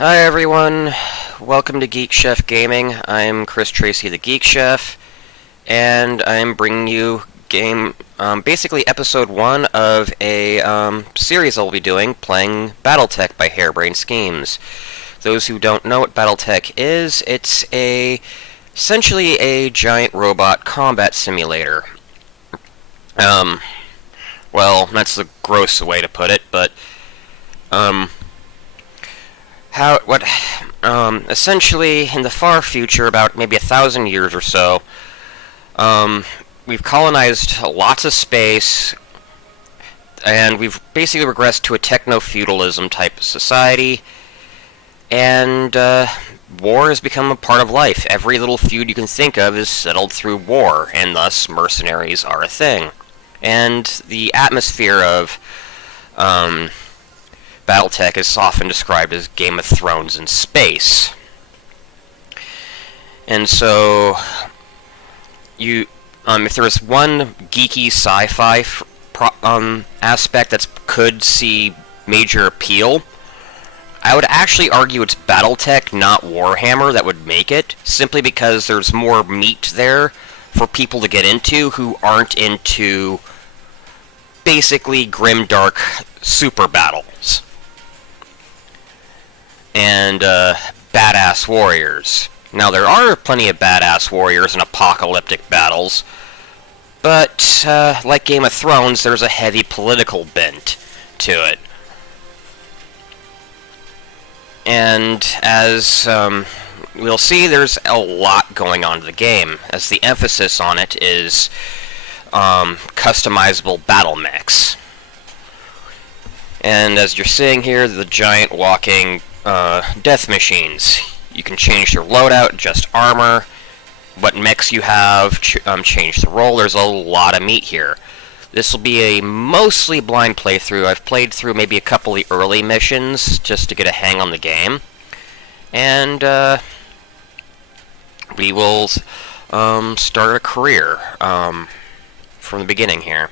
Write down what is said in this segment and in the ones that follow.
Hi everyone, welcome to Geek Chef Gaming. I'm Chris Tracy, the Geek Chef, and I'm bringing you basically episode 1 of a series I'll be doing, playing Battletech by Hare Brained Schemes. Those who don't know what Battletech is, it's essentially a giant robot combat simulator. Well, that's a gross way to put it, but, essentially, in the far future, about maybe 1,000 years or so, we've colonized lots of space, and we've basically regressed to a techno-feudalism type of society, and, war has become a part of life. Every little feud you can think of is settled through war, and thus mercenaries are a thing. And the atmosphere of, Battletech is often described as Game of Thrones in space. And so, if there was one geeky sci-fi aspect that could see major appeal, I would actually argue it's Battletech, not Warhammer, that would make it, simply because there's more meat there for people to get into who aren't into basically grimdark super battles and badass warriors. Now, there are plenty of badass warriors in apocalyptic battles, but like Game of Thrones, there's a heavy political bent to it. And as we'll see, there's a lot going on to the game, as the emphasis on it is customizable battle mechs. And as you're seeing here, the giant walking death machines. You can change their loadout, adjust armor, what mechs you have, change the role. There's a lot of meat here. This will be a mostly blind playthrough. I've played through maybe a couple of the early missions just to get a hang on the game. And we will start a career from the beginning here.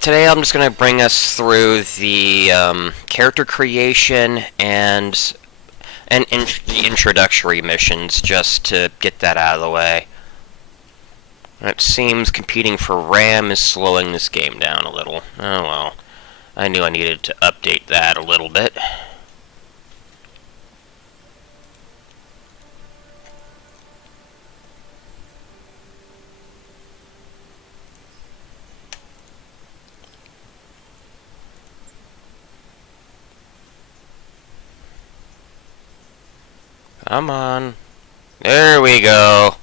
Today I'm just going to bring us through the character creation and the introductory missions, just to get that out of the way. It seems competing for RAM is slowing this game down a little. Oh well, I knew I needed to update that a little bit. Come on. There we go.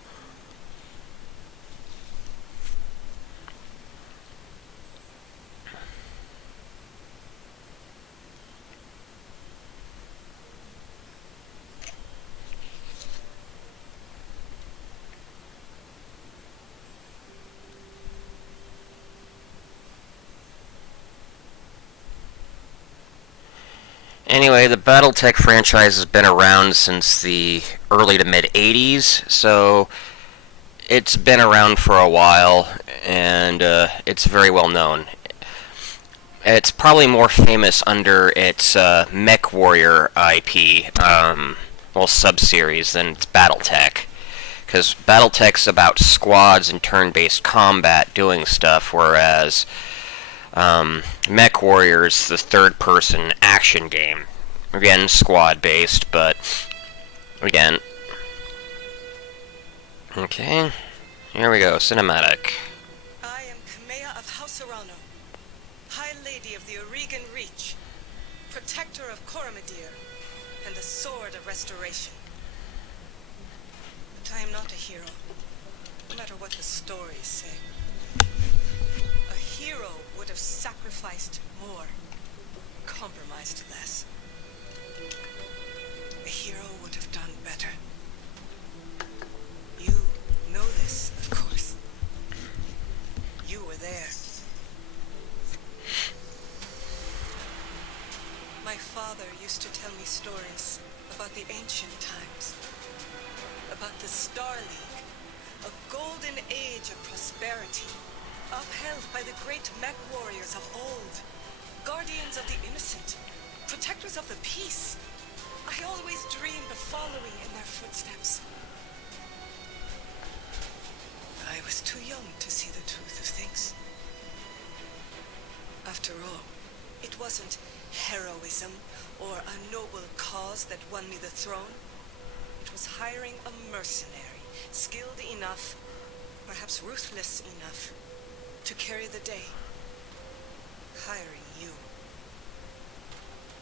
Anyway, the Battletech franchise has been around since the early to mid-'80s, so it's been around for a while, and it's very well known. It's probably more famous under its Mech Warrior IP, sub-series, than its Battletech. Because Battletech's about squads and turn-based combat doing stuff, whereas Mech Warrior's the third-person action game. Again, squad-based, but again. Okay, here we go, cinematic. I am Kamea of House Arano, High Lady of the Oregon Reach, Protector of Coromadir, and the Sword of Restoration. But I am not a hero, no matter what the stories say. A hero would have sacrificed more, compromised less. A hero would have done better. You know this, of course. You were there. My father used to tell me stories about the ancient times, about the Star League, A golden age of prosperity, upheld by the great mech warriors of old, guardians of the innocent, protectors of the peace. I always dreamed of following in their footsteps. But I was too young to see the truth of things. After all, it wasn't heroism or a noble cause that won me the throne. It was hiring a mercenary, skilled enough, perhaps ruthless enough, to carry the day. Hiring you.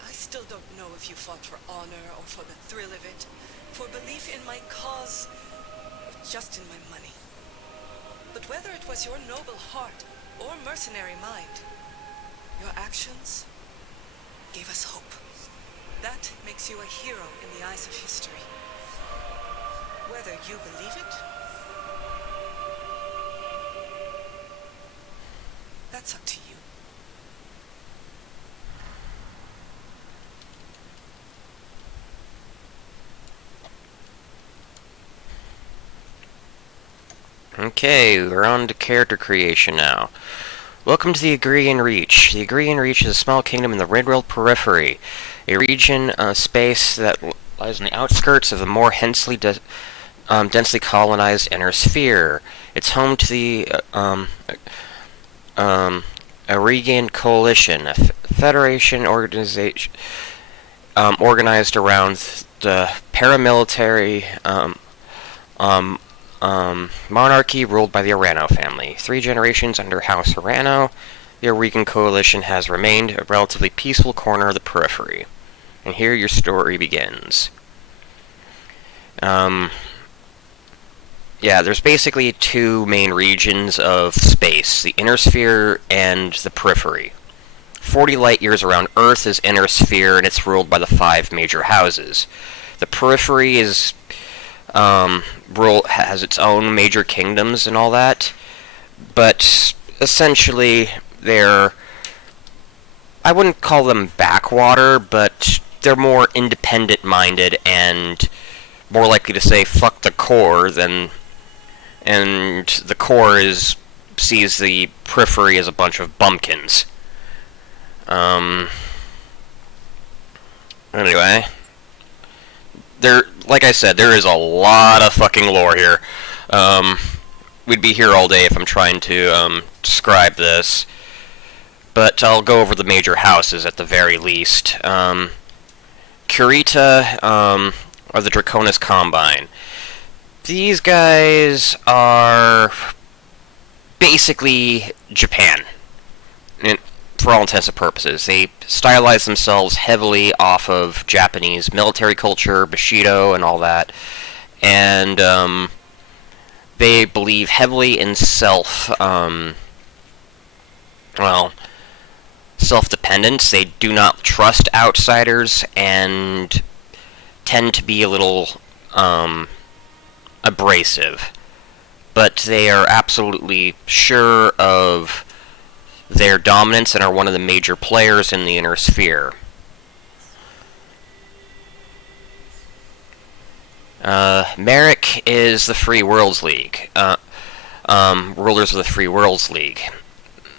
I still don't know if you fought for honor or for the thrill of it, for belief in my cause, or just in my money. But whether it was your noble heart or mercenary mind, your actions gave us hope. That makes you a hero in the eyes of history. Whether you believe it, that's up to you. Okay, we're on to character creation now. Welcome to the Agrian Reach. The Agrian Reach is a small kingdom in the Ridworld periphery, a region of space that lies on the outskirts of the more densely colonized inner sphere. It's home to the Arigan Coalition, a federation organization organized around the paramilitary monarchy ruled by the Arano family. 3 generations under House Arano, the Arigan Coalition has remained a relatively peaceful corner of the periphery. And here your story begins. Yeah, there's basically 2 main regions of space, the inner sphere and the periphery. 40 light years around Earth is inner sphere, and it's ruled by the 5 major houses. The periphery is has its own major kingdoms and all that, but essentially they're, I wouldn't call them backwater, but they're more independent-minded and more likely to say fuck the core than, and the core sees the periphery as a bunch of bumpkins. Anyway, like I said, there is a lot of fucking lore here. We'd be here all day if I'm trying to describe this, but I'll go over the major houses at the very least. Kurita are the Draconis Combine. These guys are basically Japan, for all intents and purposes. They stylize themselves heavily off of Japanese military culture, Bushido, and all that. And they believe heavily in self-dependence. They do not trust outsiders and tend to be a little abrasive. But they are absolutely sure of their dominance and are one of the major players in the inner sphere. Merrick is the Free Worlds League. Rulers of the Free Worlds League.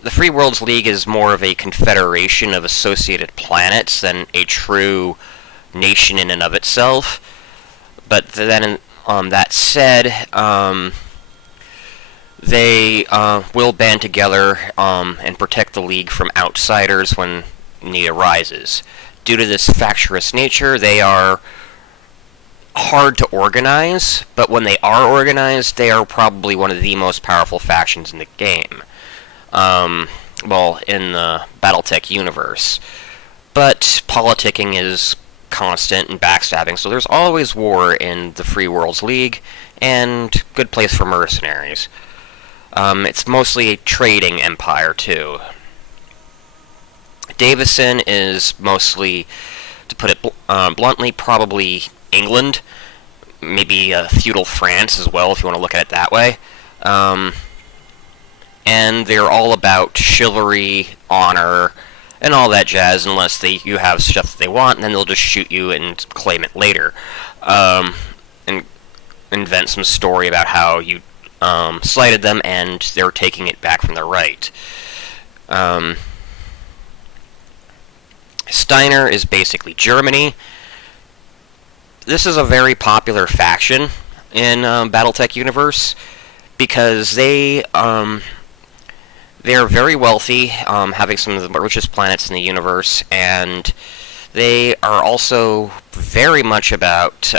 The Free Worlds League is more of a confederation of associated planets than a true nation in and of itself. But then, that said, they will band together and protect the League from outsiders when need arises. Due to this factious nature, they are hard to organize, but when they are organized, they are probably one of the most powerful factions in the game. In the Battletech universe. But politicking is constant and backstabbing, so there's always war in the Free Worlds League, and good place for mercenaries. It's mostly a trading empire, too. Davison is mostly, to put it bluntly, probably England. Maybe feudal France as well, if you want to look at it that way. And they're all about chivalry, honor, and all that jazz, unless you have stuff that they want, and then they'll just shoot you and claim it later. And invent some story about how you slighted them, and they're taking it back from the right. Steiner is basically Germany. This is a very popular faction in BattleTech universe because they're very wealthy, having some of the richest planets in the universe, and they are also very much about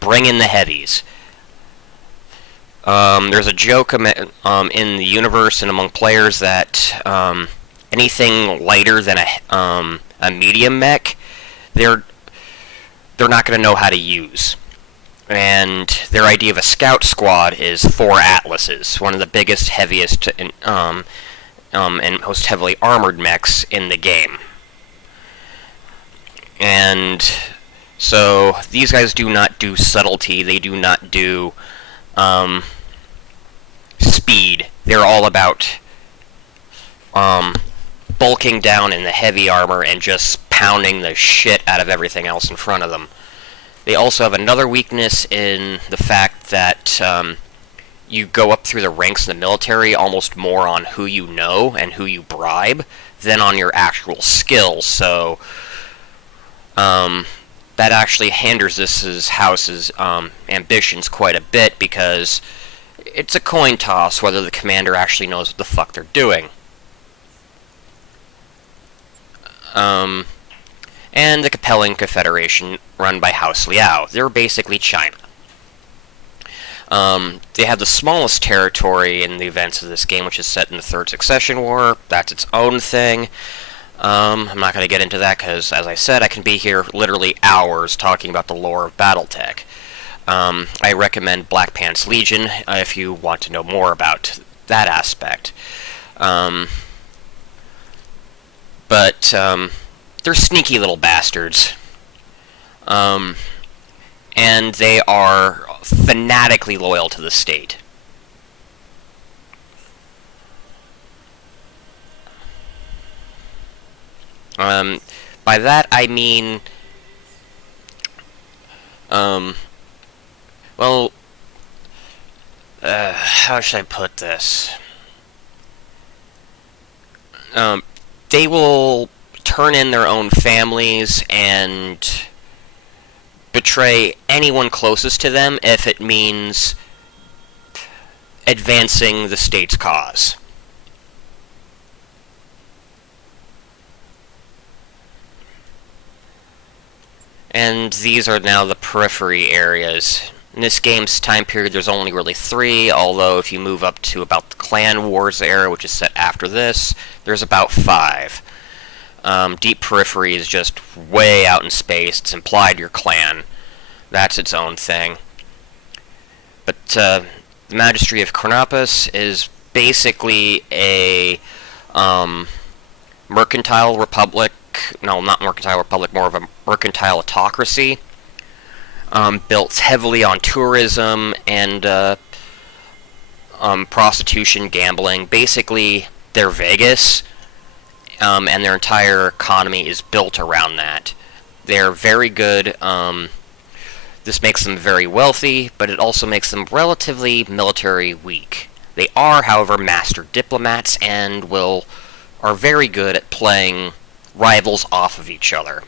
bring in the heavies. There's a joke in the universe and among players that anything lighter than a medium mech, they're not going to know how to use. And their idea of a scout squad is 4 Atlases, one of the biggest, heaviest, and most heavily armored mechs in the game. And so these guys do not do subtlety, they do not do speed. They're all about bulking down in the heavy armor and just pounding the shit out of everything else in front of them. They also have another weakness in the fact that you go up through the ranks in the military almost more on who you know and who you bribe than on your actual skills. So that actually hinders this house's ambitions quite a bit, because it's a coin toss whether the commander actually knows what the fuck they're doing. And the Capellan Confederation, run by House Liao. They're basically China. They have the smallest territory in the events of this game, which is set in the Third Succession War. That's its own thing. I'm not going to get into that because, as I said, I can be here literally hours talking about the lore of BattleTech. I recommend Black Pants Legion if you want to know more about that aspect. But they're sneaky little bastards. And they are fanatically loyal to the state. By that I mean, well, how should I put this? They will turn in their own families and betray anyone closest to them if it means advancing the state's cause. And these are now the periphery areas. In this game's time period, there's only really 3, although if you move up to about the Clan Wars era, which is set after this, there's about 5. Deep Periphery is just way out in space. It's implied your clan. That's its own thing. But the Magistry of Chronopus is basically a mercantile republic. No, not mercantile republic, more of a mercantile autocracy. Built heavily on tourism and prostitution, gambling. Basically, they're Vegas. And their entire economy is built around that. They're very good. This makes them very wealthy, but it also makes them relatively military weak. They are, however, master diplomats and are very good at playing rivals off of each other.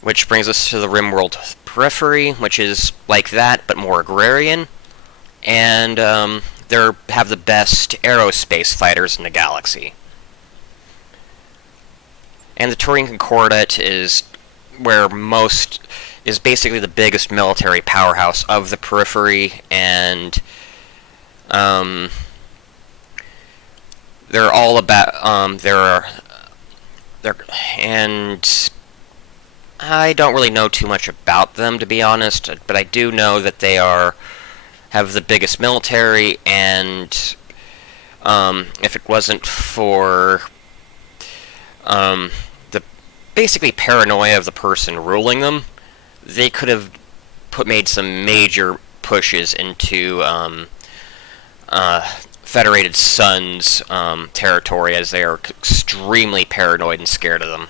Which brings us to the Rimworld Periphery, which is like that, but more agrarian. And they have the best aerospace fighters in the galaxy. And the Turian Concordat is basically the biggest military powerhouse of the periphery, and they're all about and I don't really know too much about them, to be honest, but I do know that they have the biggest military, and if it wasn't for the basically paranoia of the person ruling them, they could have made some major pushes into Federated Suns territory, as they are extremely paranoid and scared of them.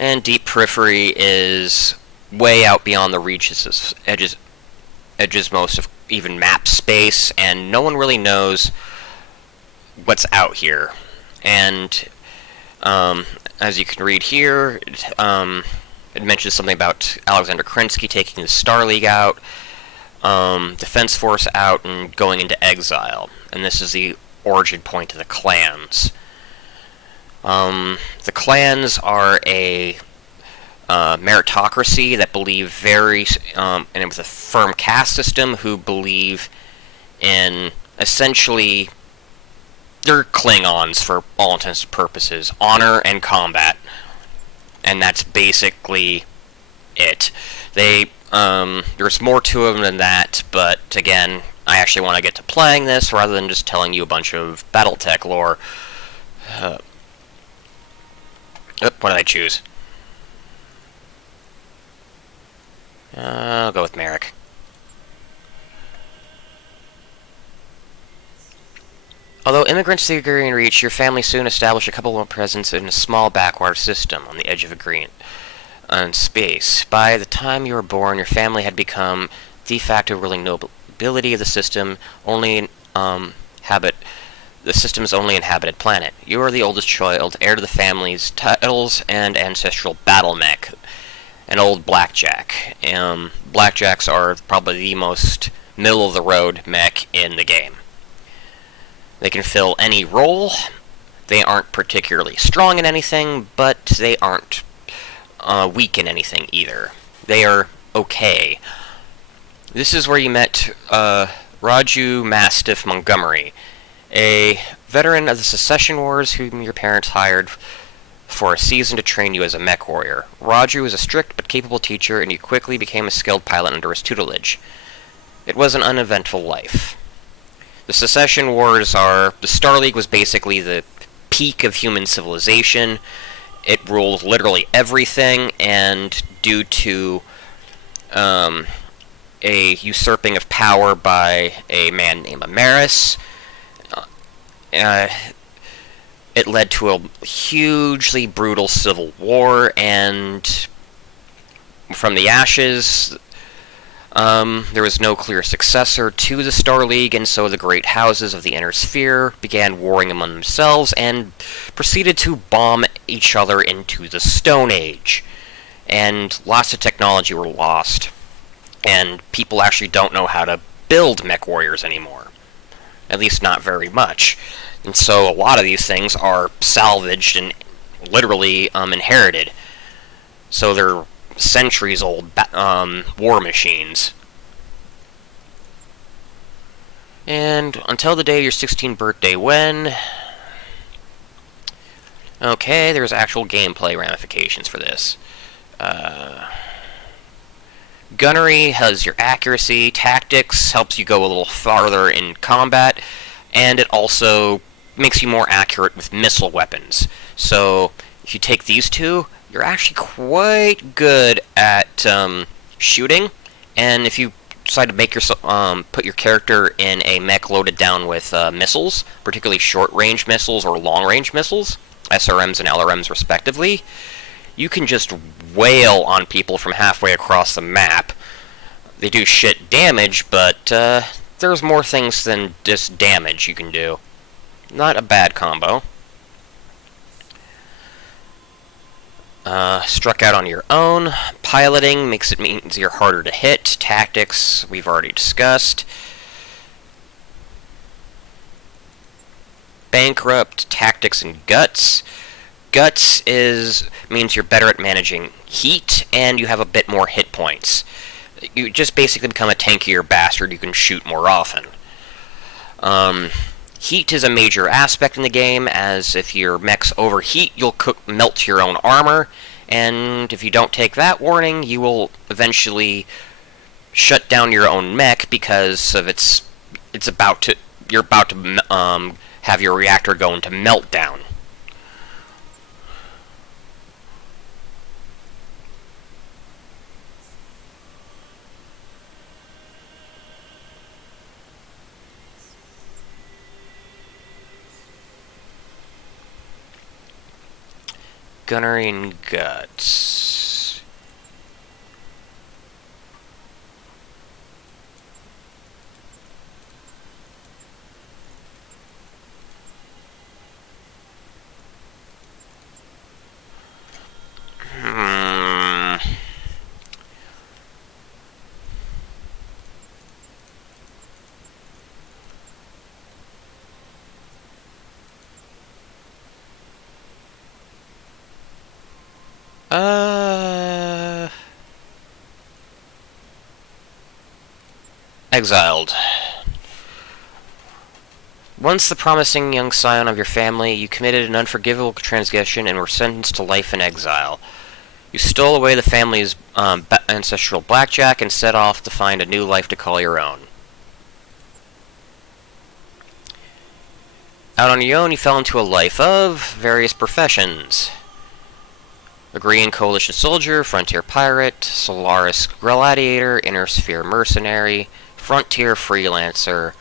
And Deep Periphery is way out beyond the reaches edges most of even map space, and no one really knows what's out here. And as you can read here, it mentions something about Alexander Kerensky taking the Star League out, Defense Force out, and going into exile. And this is the origin point of the clans. The clans are a meritocracy that believe and with a firm caste system, who believe in essentially, they're Klingons for all intents and purposes, honor and combat, and that's basically it. There's more to them than that, but again, I actually want to get to playing this rather than just telling you a bunch of BattleTech lore. What did I choose? I'll go with Merrick. Although immigrants to the Agrarian Reach, your family soon established a couple of presence in a small backwater system on the edge of Agrarian space. By the time you were born, your family had become de facto ruling nobility of the system, the system's only inhabited planet. You are the oldest child, heir to the family's titles and ancestral battle mech, an old blackjack. Blackjacks are probably the most middle-of-the-road mech in the game. They can fill any role. They aren't particularly strong in anything, but they aren't weak in anything either. They are okay. This is where you met Raju Mastiff Montgomery, a veteran of the Secession Wars whom your parents hired for a season to train you as a mech warrior. Raju was a strict but capable teacher, and you quickly became a skilled pilot under his tutelage. It was an uneventful life. The Secession Wars the Star League was basically the peak of human civilization. It ruled literally everything, and due to a usurping of power by a man named Amaris, it led to a hugely brutal civil war, and from the ashes, there was no clear successor to the Star League, and so the great houses of the Inner Sphere began warring among themselves and proceeded to bomb each other into the Stone Age. And lots of technology were lost, and people actually don't know how to build mech warriors anymore. At least not very much. And so a lot of these things are salvaged and literally inherited. So they're centuries-old war machines. And until the day of your 16th birthday, when... Okay, there's actual gameplay ramifications for this. Gunnery has your accuracy, tactics helps you go a little farther in combat, and it also makes you more accurate with missile weapons. So if you take these two, you're actually quite good at shooting, and if you decide to make put your character in a mech loaded down with missiles, particularly short-range missiles or long-range missiles, SRMs and LRMs respectively, you can just wail on people from halfway across the map. They do shit damage, but there's more things than just damage you can do. Not a bad combo. Struck out on your own. Piloting means you're harder to hit. Tactics, we've already discussed. Bankrupt, tactics, and guts. Guts means you're better at managing heat, and you have a bit more hit points. You just basically become a tankier bastard. You can shoot more often. Heat is a major aspect in the game, as if your mechs overheat, you'll melt your own armor, and if you don't take that warning, you will eventually shut down your own mech because of you're about to have your reactor go into meltdown. Gunnery and guts. Exiled. Once the promising young scion of your family, you committed an unforgivable transgression and were sentenced to life in exile. You stole away the family's ancestral blackjack and set off to find a new life to call your own. Out on your own, you fell into a life of various professions. Agreeing Coalition soldier, frontier pirate, Solaris gladiator, inner sphere mercenary, frontier freelancer,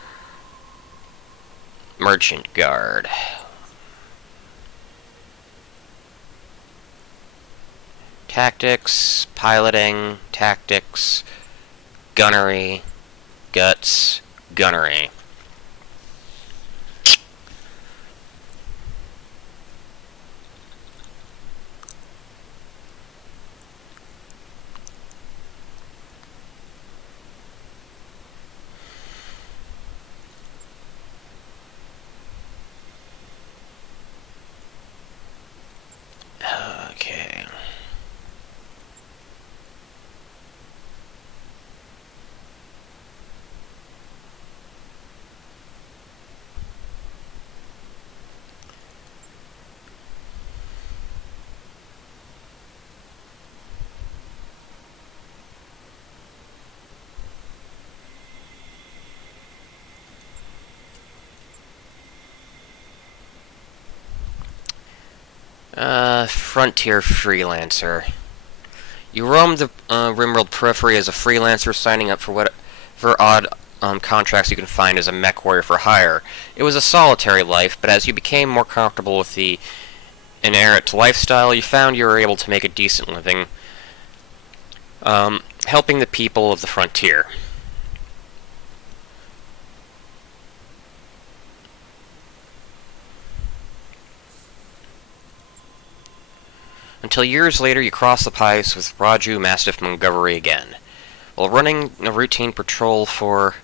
merchant guard. Tactics, piloting, tactics, gunnery, guts, gunnery. Okay. Frontier freelancer. You roamed the Rimworld periphery as a freelancer, signing up for whatever odd contracts you can find as a mech warrior for hire. It was a solitary life, but as you became more comfortable with the inerrant lifestyle, you found you were able to make a decent living, helping the people of the frontier. Until years later, you cross the pipes with Raju Mastiff Montgomery again. While running a routine patrol for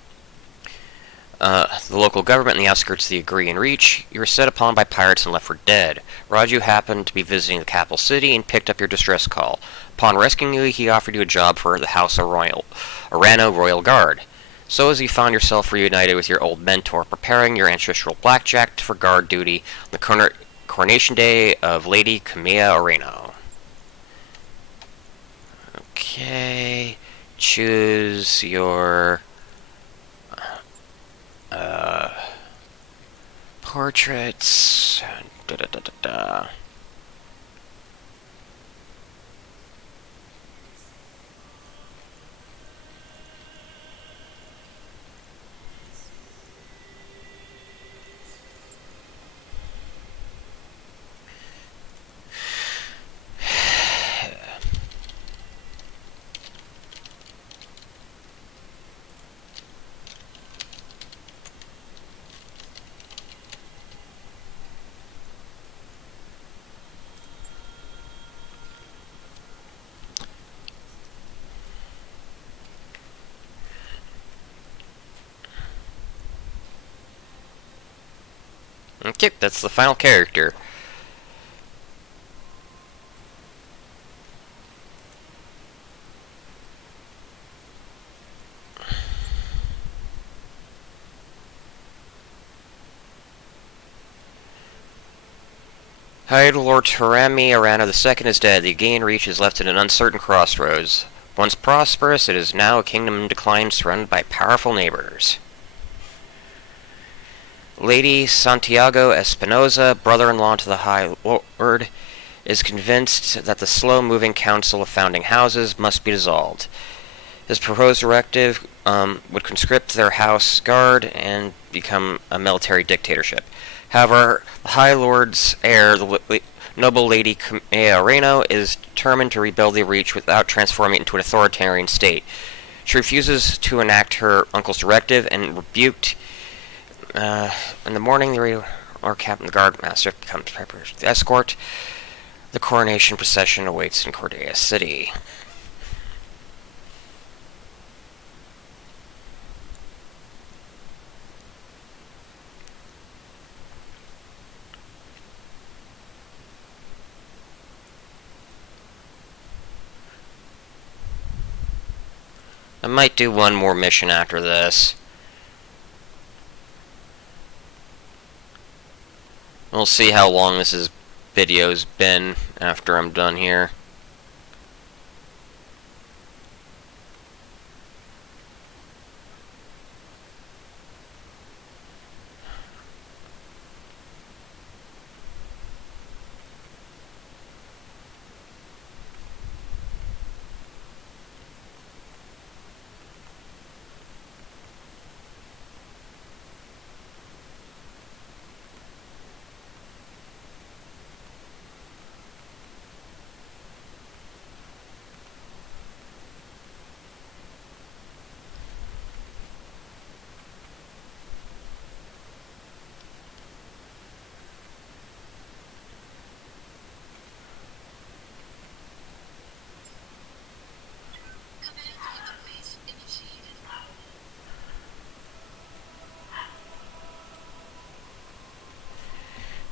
the local government in the outskirts of the Agree and Reach, you were set upon by pirates and left for dead. Raju happened to be visiting the capital city and picked up your distress call. Upon rescuing you, he offered you a job for the House of Arano Royal Guard. So as you found yourself reunited with your old mentor, preparing your ancestral blackjack for guard duty on the coronation day of Lady Camilla Arano. Okay, choose your portraits. Da, da, da, da, da. Okay, that's the final character. High Lord Tarami Arana II is dead. The Aegean Reach is left at an uncertain crossroads. Once prosperous, it is now a kingdom in decline surrounded by powerful neighbors. Lady Santiago Espinosa, brother-in-law to the High Lord, is convinced that the slow-moving Council of Founding Houses must be dissolved. His proposed directive would conscript their house guard and become a military dictatorship. However, the High Lord's heir, the noble Lady Camilla Arano, is determined to rebuild the Reach without transforming it into an authoritarian state. She refuses to enact her uncle's directive and rebuked. In the morning, the Captain the Guard Master becomes prepared for the escort. The coronation procession awaits in Cordelia City. I might do one more mission after this. We'll see how long video's been after I'm done here.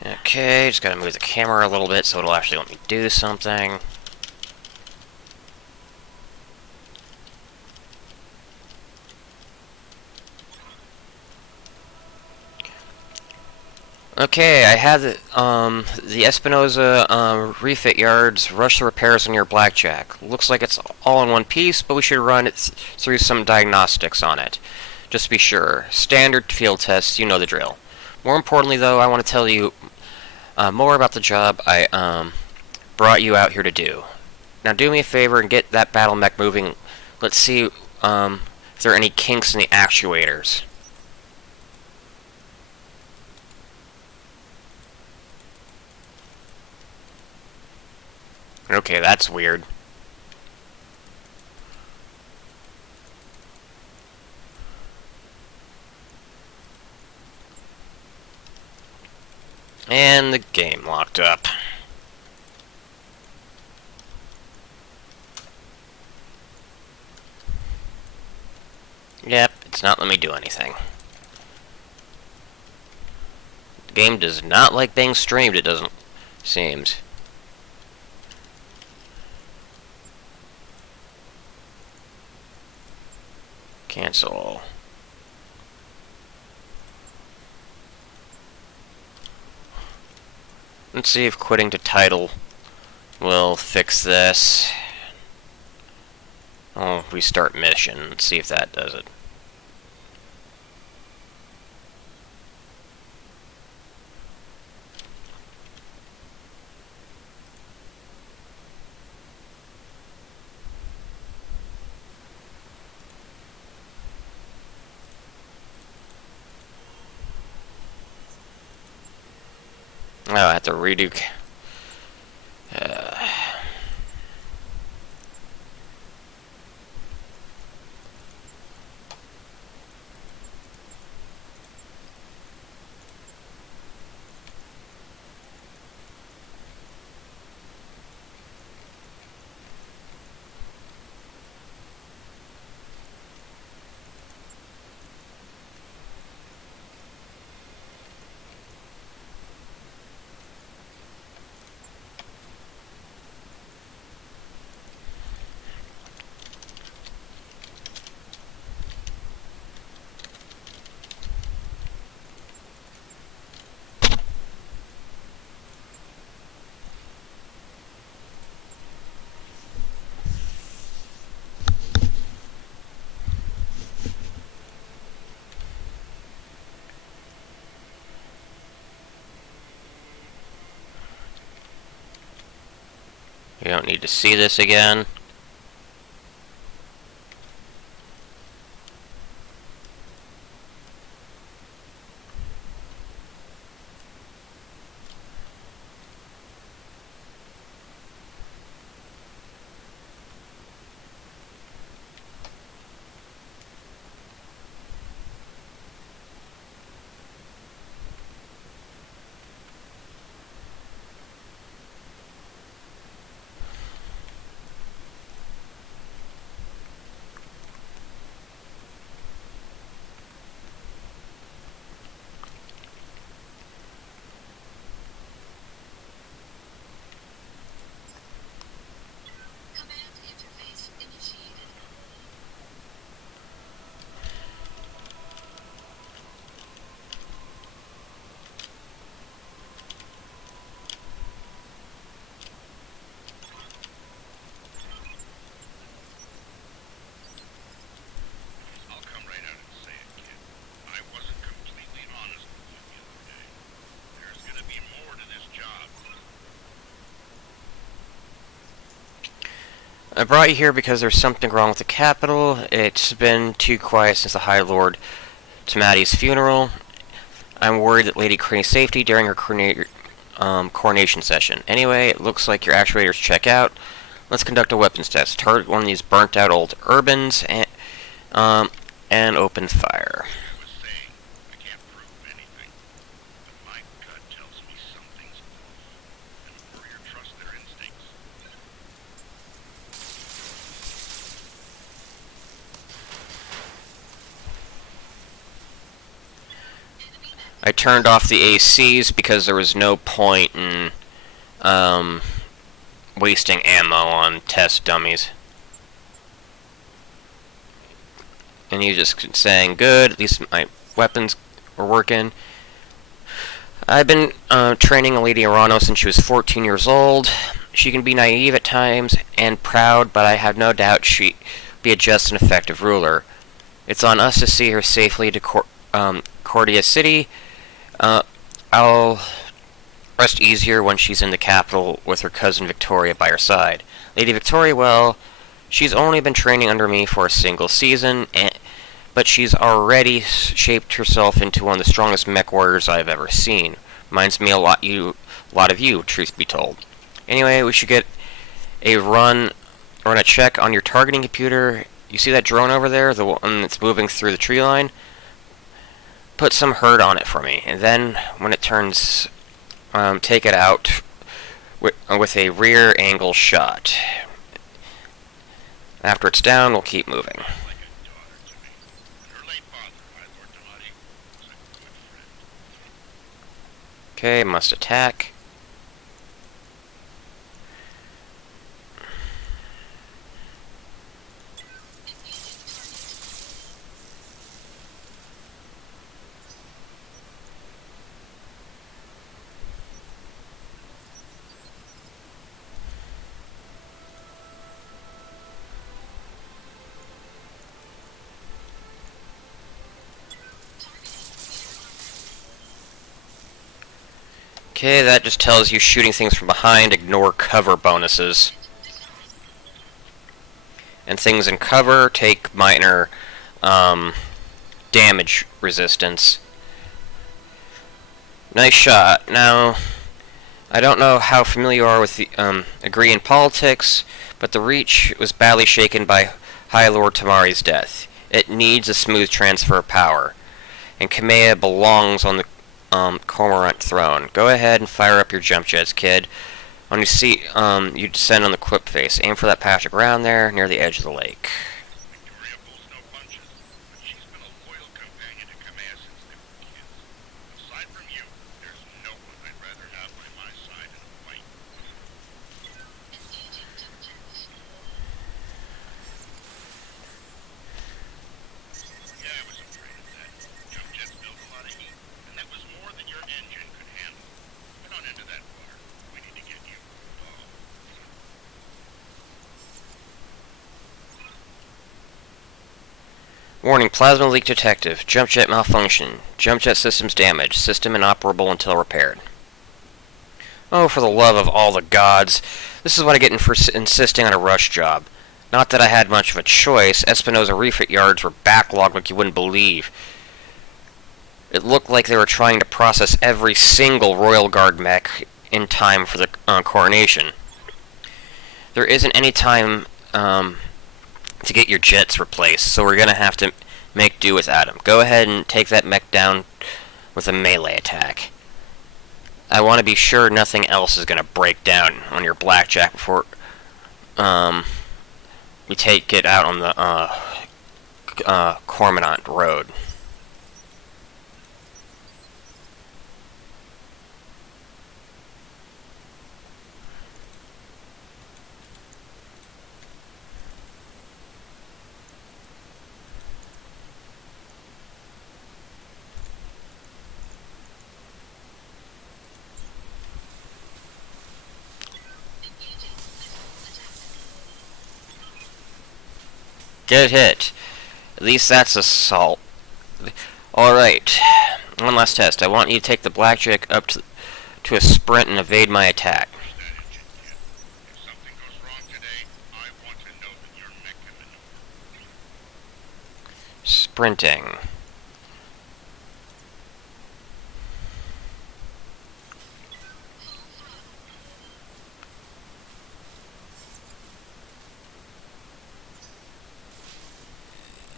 Okay, just gotta move the camera a little bit so it'll actually let me do something. Okay, I had the Espinoza refit yards rush the repairs on your blackjack. Looks like it's all in one piece, but we should run it through some diagnostics on it. Just to be sure. Standard field tests, you know the drill. More importantly, though, I want to tell you more about the job I brought you out here to do. Now do me a favor and get that battle mech moving. Let's see if there are any kinks in the actuators. Okay, that's weird. And the game locked up. Yep, it's not letting me do anything. The game does not like being streamed, it doesn't seems. Cancel. Let's see if quitting to title will fix this. I'll restart mission. Let's see if that does it. Oh, I have to redo. You don't need to see this again. I brought you here because there's something wrong with the capital. It's been too quiet since the High Lord Tamati's funeral. I'm worried that Lady Crane's safety during her coronation session. Anyway, it looks like your actuators check out. Let's conduct a weapons test. Target one of these burnt-out old urbans and open fire. I turned off the ACs because there was no point in wasting ammo on test dummies. And you just saying, good, at least my weapons were working. I've been training Lady Arano since she was 14 years old. She can be naive at times and proud, but I have no doubt she'd be a just and effective ruler. It's on us to see her safely to Cordia City. I'll rest easier when she's in the capital with her cousin Victoria by her side. Lady Victoria, well, she's only been training under me for a single season, but she's already shaped herself into one of the strongest mech warriors I've ever seen. Reminds me a lot of you, truth be told. Anyway, we should get a run a check on your targeting computer. You see that drone over there, the one that's moving through the tree line? Put some hurt on it for me, and then when it turns, take it out with a rear angle shot. After it's down, we'll keep moving. Okay, must attack. Okay, that just tells you shooting things from behind, ignore cover bonuses. And things in cover take minor damage resistance. Nice shot. Now, I don't know how familiar you are with the agree in politics, but the Reach was badly shaken by High Lord Tamari's death. It needs a smooth transfer of power, and Kamea belongs on the Cormorant throne. Go ahead and fire up your jump jets, kid. When you see, you descend on the quip face. Aim for that patch of ground there, near the edge of the lake. Victoria pulls no punches, but she's been a loyal companion to Kamea since they were kids. Aside from you, there's no one I'd rather have by my side in a fight. Yeah, I was afraid of that. Jump jets build a lot of heat, and that was more than your engine could handle. Head on into that bar. We need to get you. Warning, plasma leak detective. Jump jet malfunction. Jump jet systems damaged. System inoperable until repaired. Oh, for the love of all the gods. This is what I get for insisting on a rush job. Not that I had much of a choice. Espinosa refit yards were backlogged like you wouldn't believe. It looked like they were trying to process every single Royal Guard mech in time for the coronation. There isn't any time to get your jets replaced, so we're gonna have to make do without them. Go ahead and take that mech down with a melee attack. I want to be sure nothing else is gonna break down on your blackjack before we take it out on the Cormorant Road. Get hit. At least that's assault. Alright. One last test. I want you to take the blackjack up to a sprint and evade my attack. If something goes wrong today, I want to sprinting.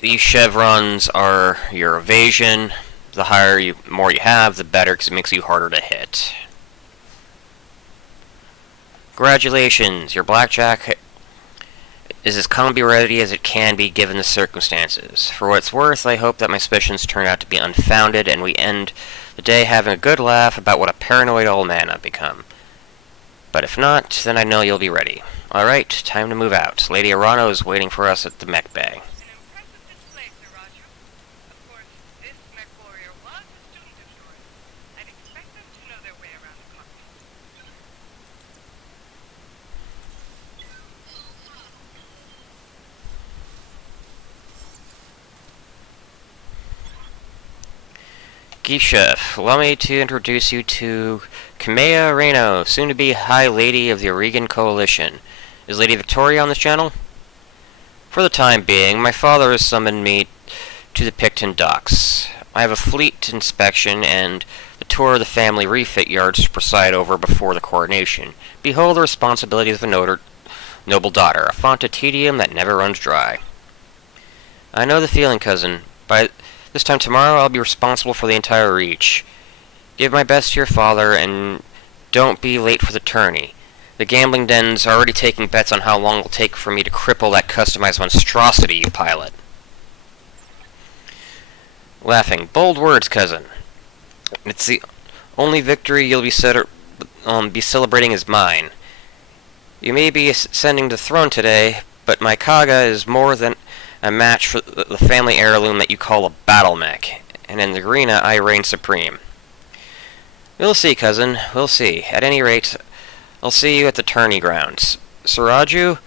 These chevrons are your evasion. The more you have, the better, because it makes you harder to hit. Congratulations, your blackjack is as comedy ready as it can be given the circumstances. For what it's worth, I hope that my suspicions turn out to be unfounded and we end the day having a good laugh about what a paranoid old man I've become. But if not, then I know you'll be ready. Alright, time to move out. Lady Arano is waiting for us at the mech bay. An impressive display, Sir Roger. Of course, this mech warrior was a student of yours. I'd expect them to know their way around the cockpit. Geisha, allow me to introduce you to Kamea Reino, soon to be High Lady of the Oregon Coalition. Is Lady Victoria on this channel? For the time being, my father has summoned me to the Picton docks. I have a fleet inspection and the tour of the family refit yards to preside over before the coronation. Behold the responsibilities of a noble daughter, a font of tedium that never runs dry. I know the feeling, cousin. By this time tomorrow, I'll be responsible for the entire reach. Give my best to your father, and don't be late for the tourney. The gambling den's already taking bets on how long it will take for me to cripple that customized monstrosity you pilot. Laughing. Bold words, cousin. It's the only victory you'll be celebrating is mine. You may be ascending the throne today, but my Kaga is more than a match for the family heirloom that you call a battle mech, and in the arena I reign supreme. We'll see, cousin, we'll see. At any rate, I'll see you at the tourney grounds. Siraju,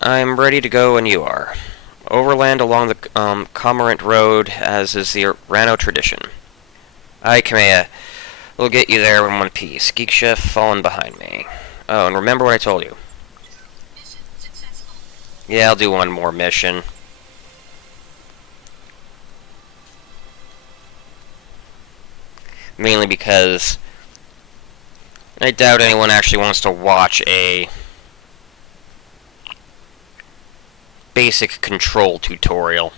I'm ready to go when you are. Overland along the Cormorant Road, as is the Rano tradition. Aye, Kamea, we'll get you there in one piece. Geek Chef falling behind me. Oh, and remember what I told you. Yeah, I'll do one more mission. Mainly because I doubt anyone actually wants to watch a basic control tutorial.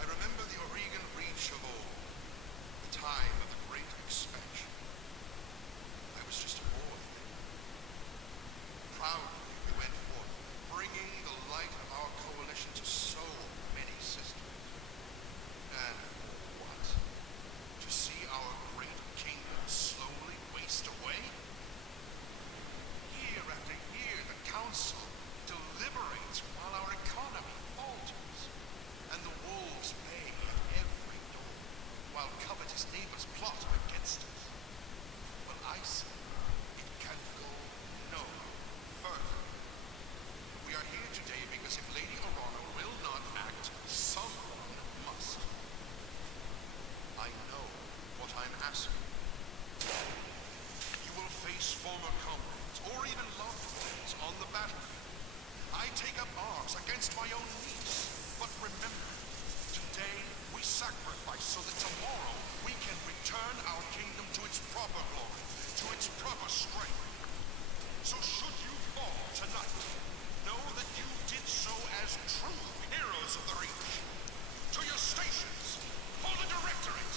I remember the Oregon reach of old, the time of the great expansion. I was just a boy. Proudly we went forth, bringing the light of our coalition to so many systems. And for what? To see our great kingdom slowly waste away? Year after year, the council deliberates while our economy falters, and the wolves bay at every door, while covetous neighbors plot against us. But I say, it can go no further. We are here today because if Lady Arana will not act, someone must. I know what I'm asking. You will face former comrades, or even loved ones, on the battlefield. I take up arms against my own niece. But remember, today we sacrifice so that tomorrow we can return our kingdom to its proper glory, to its proper strength. So should you fall tonight, know that you did so as true heroes of the Reach. To your stations, for the Directorate!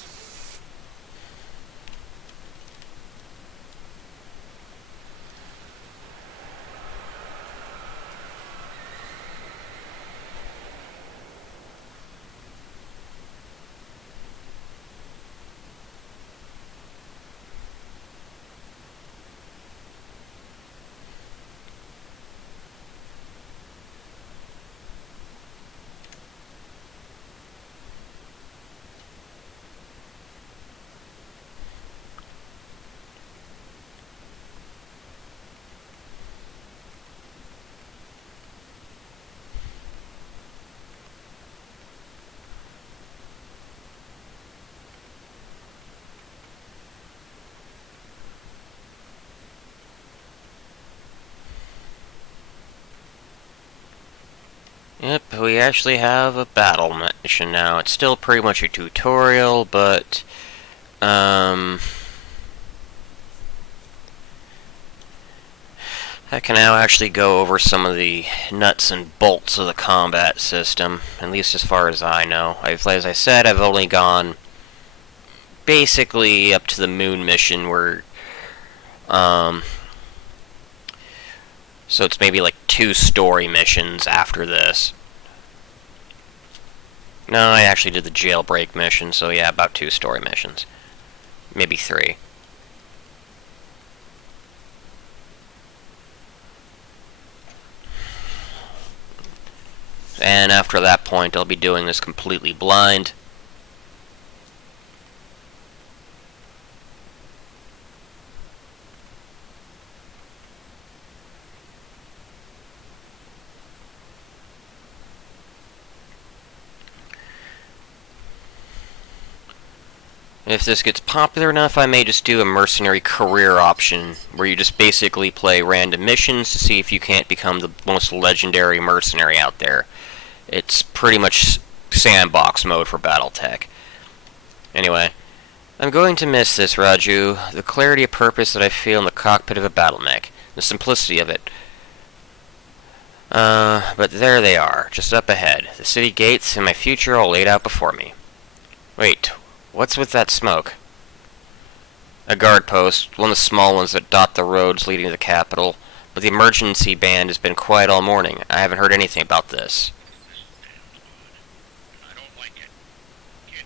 Yep, we actually have a battle mission now. It's still pretty much a tutorial, but I can now actually go over some of the nuts and bolts of the combat system, at least as far as I know. As I said, I've only gone basically up to the moon mission where, so it's maybe like 2 story missions after this. No, I actually did the jailbreak mission, so yeah, about 2 story missions. Maybe 3. And after that point, I'll be doing this completely blind. If this gets popular enough, I may just do a mercenary career option, where you just basically play random missions to see if you can't become the most legendary mercenary out there. It's pretty much sandbox mode for Battletech. Anyway, I'm going to miss this, Raju. The clarity of purpose that I feel in the cockpit of a battle mech. The simplicity of it. But there they are, just up ahead. The city gates and my future all laid out before me. Wait, what's with that smoke? A guard post, one of the small ones that dot the roads leading to the capital. But the emergency band has been quiet all morning. I haven't heard anything about this. I don't like it. Kid,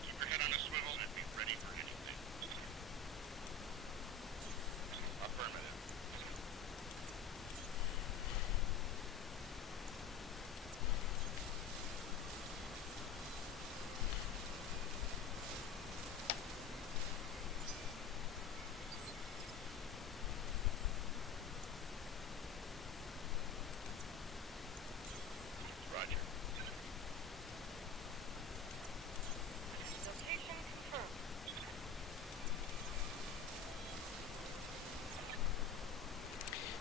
keep your head on a swivel and be ready for anything. Affirmative. Roger. Location confirmed.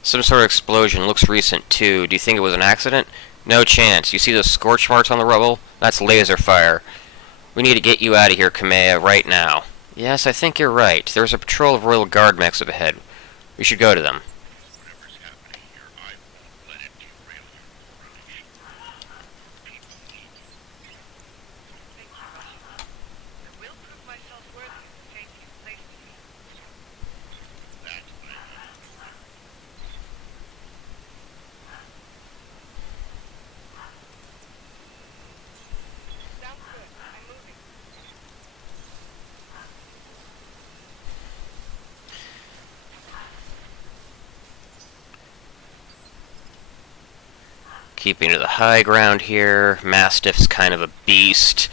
Some sort of explosion. Looks recent, too. Do you think it was an accident? No chance. You see those scorch marks on the rubble? That's laser fire. We need to get you out of here, Kamea, right now. Yes, I think you're right. There's a patrol of Royal Guard mechs up ahead. We should go to them. Whatever's happening here, I won't let it derail your operation. People need you. Thank you, Russia. I will prove myself worthy of the faith you've placed in me. That's what I need. Sounds good. I'm moving. Keeping to the high ground here. Mastiff's kind of a beast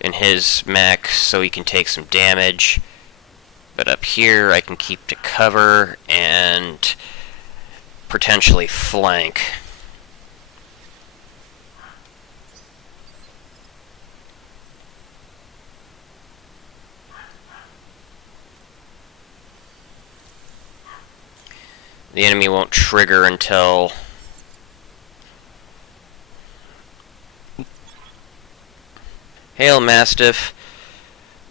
in his mech, so he can take some damage. But up here, I can keep to cover and potentially flank. The enemy won't trigger until... Hail, Mastiff.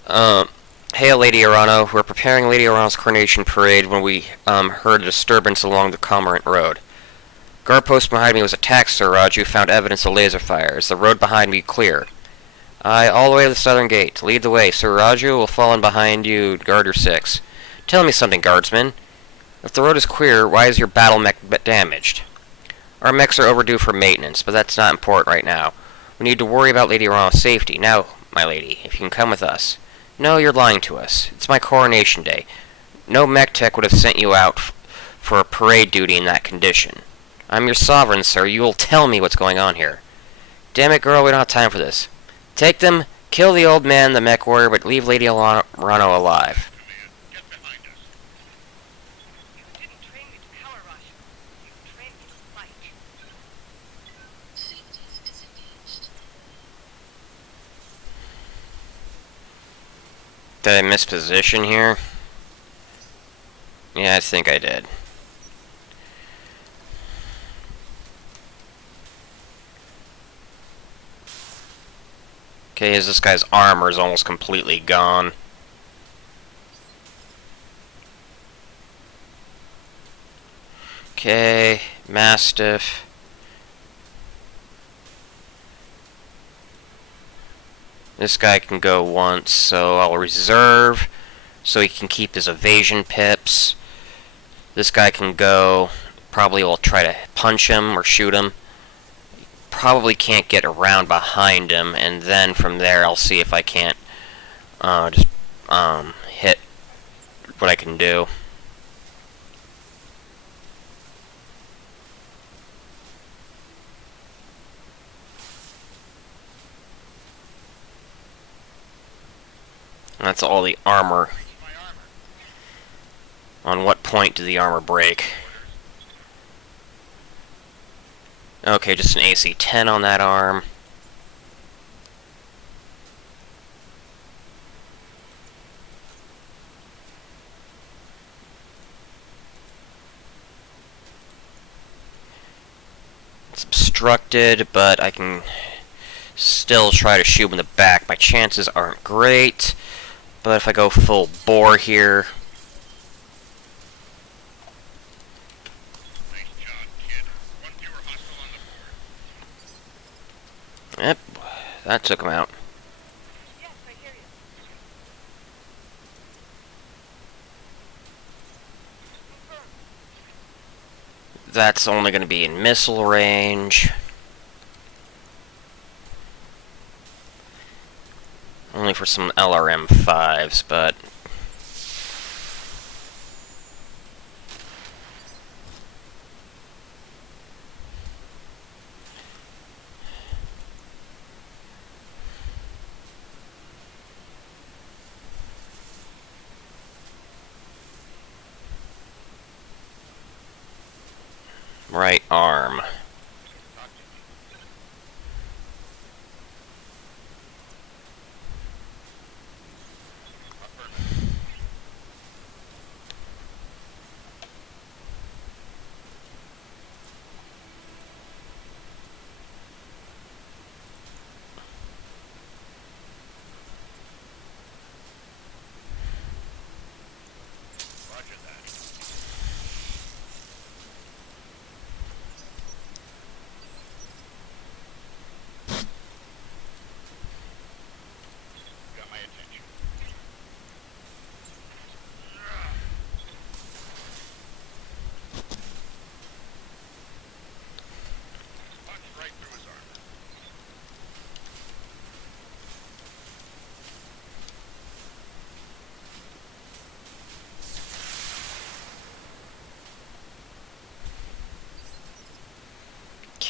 Hail, Lady Arano. We're preparing Lady Arano's coronation parade when we heard a disturbance along the Cormorant Road. Guard post behind me was attacked, Sir Raju. Found evidence of laser fire. Is the road behind me clear? Aye, all the way to the southern gate. Lead the way. Sir Raju will fall in behind you, guard your 6. Tell me something, guardsman. If the road is clear, why is your battle mech damaged? Our mechs are overdue for maintenance, but that's not important right now. We need to worry about Lady Arano's safety. Now, my lady, if you can come with us. No, you're lying to us. It's my coronation day. No mech tech would have sent you out for a parade duty in that condition. I'm your sovereign, sir. You will tell me what's going on here. Damn it, girl, we don't have time for this. Take them, kill the old man, the mech warrior, but leave Lady Arano alive. Command, get behind us. You didn't train me to cower, Russia. You trained me to fight. Did I miss position here? Yeah, I think I did. Okay, as this guy's armor is almost completely gone. Okay, Mastiff. This guy can go once, so I'll reserve so he can keep his evasion pips. This guy can go. Probably will try to punch him or shoot him. Probably can't get around behind him, and then from there I'll see if I can't just hit what I can do. That's all the armor. On what point did the armor break? Okay, just an AC 10 on that arm. It's obstructed, but I can still try to shoot him in the back. My chances aren't great, but if I go full bore here... Yep, that took him out. Yes, I hear you. Confirm. That's only going to be in missile range. Only for some LRM-5s, but... right arm.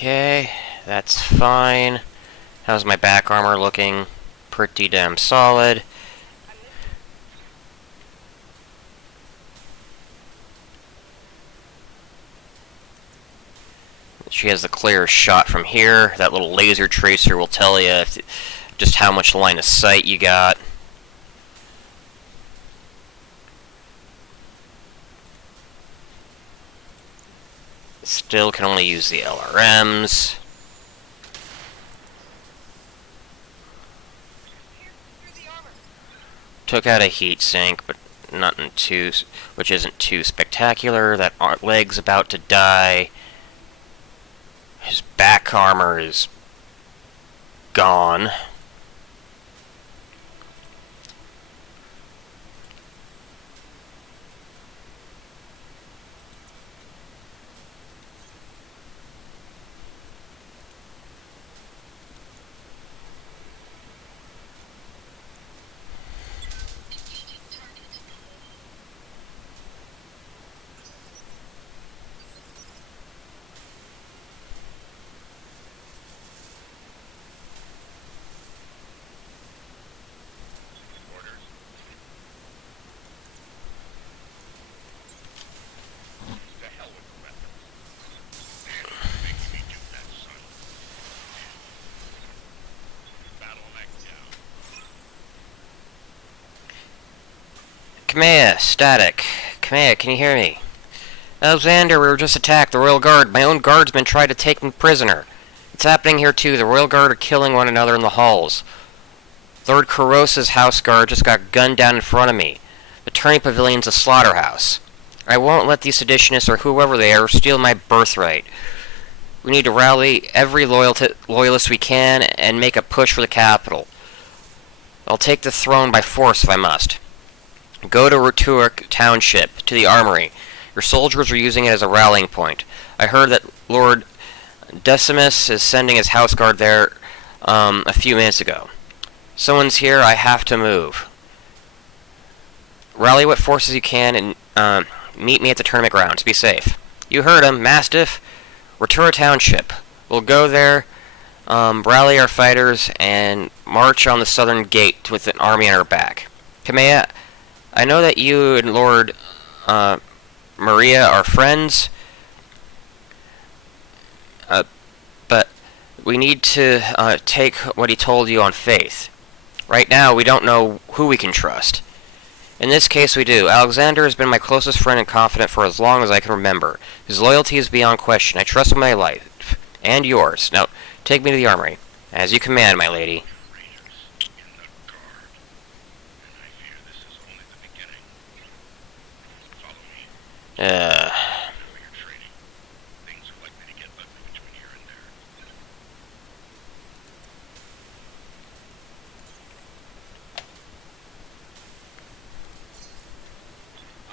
Okay, that's fine. How's my back armor looking? Pretty damn solid. She has the clearest shot from here. That little laser tracer will tell you just how much line of sight you got. Still can only use the LRMs. Took out a heat sink, but nothing too, which isn't too spectacular. That leg's about to die. His back armor is gone. Kamea, static. Kamea, can you hear me? Alexander, we were just attacked. The Royal Guard. My own guardsmen tried to take me prisoner. It's happening here too. The Royal Guard are killing one another in the halls. Lord Carosa's house guard just got gunned down in front of me. The Turning Pavilion's a slaughterhouse. I won't let these seditionists or whoever they are steal my birthright. We need to rally every loyalist we can and make a push for the capital. I'll take the throne by force if I must. Go to Ruturk Township, to the armory. Your soldiers are using it as a rallying point. I heard that Lord Decimus is sending his house guard there a few minutes ago. Someone's here, I have to move. Rally what forces you can and meet me at the tournament grounds. Be safe. You heard him, Mastiff. Rutura Township. We'll go there, rally our fighters, and march on the southern gate with an army on our back. Kamea, I know that you and Lord Maria are friends, but we need to take what he told you on faith. Right now, we don't know who we can trust. In this case, we do. Alexander has been my closest friend and confidant for as long as I can remember. His loyalty is beyond question. I trust him with my life. And yours. Now, take me to the armory. As you command, my lady. Rangers in the guard. And I fear this is only the beginning. Follow me. For your training. Things are likely to get ugly between here and there.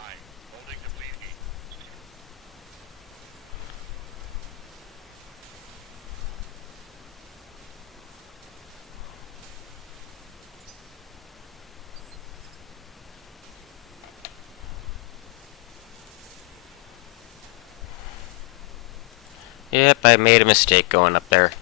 I, holding the bleed heat. Yep, I made a mistake going up there.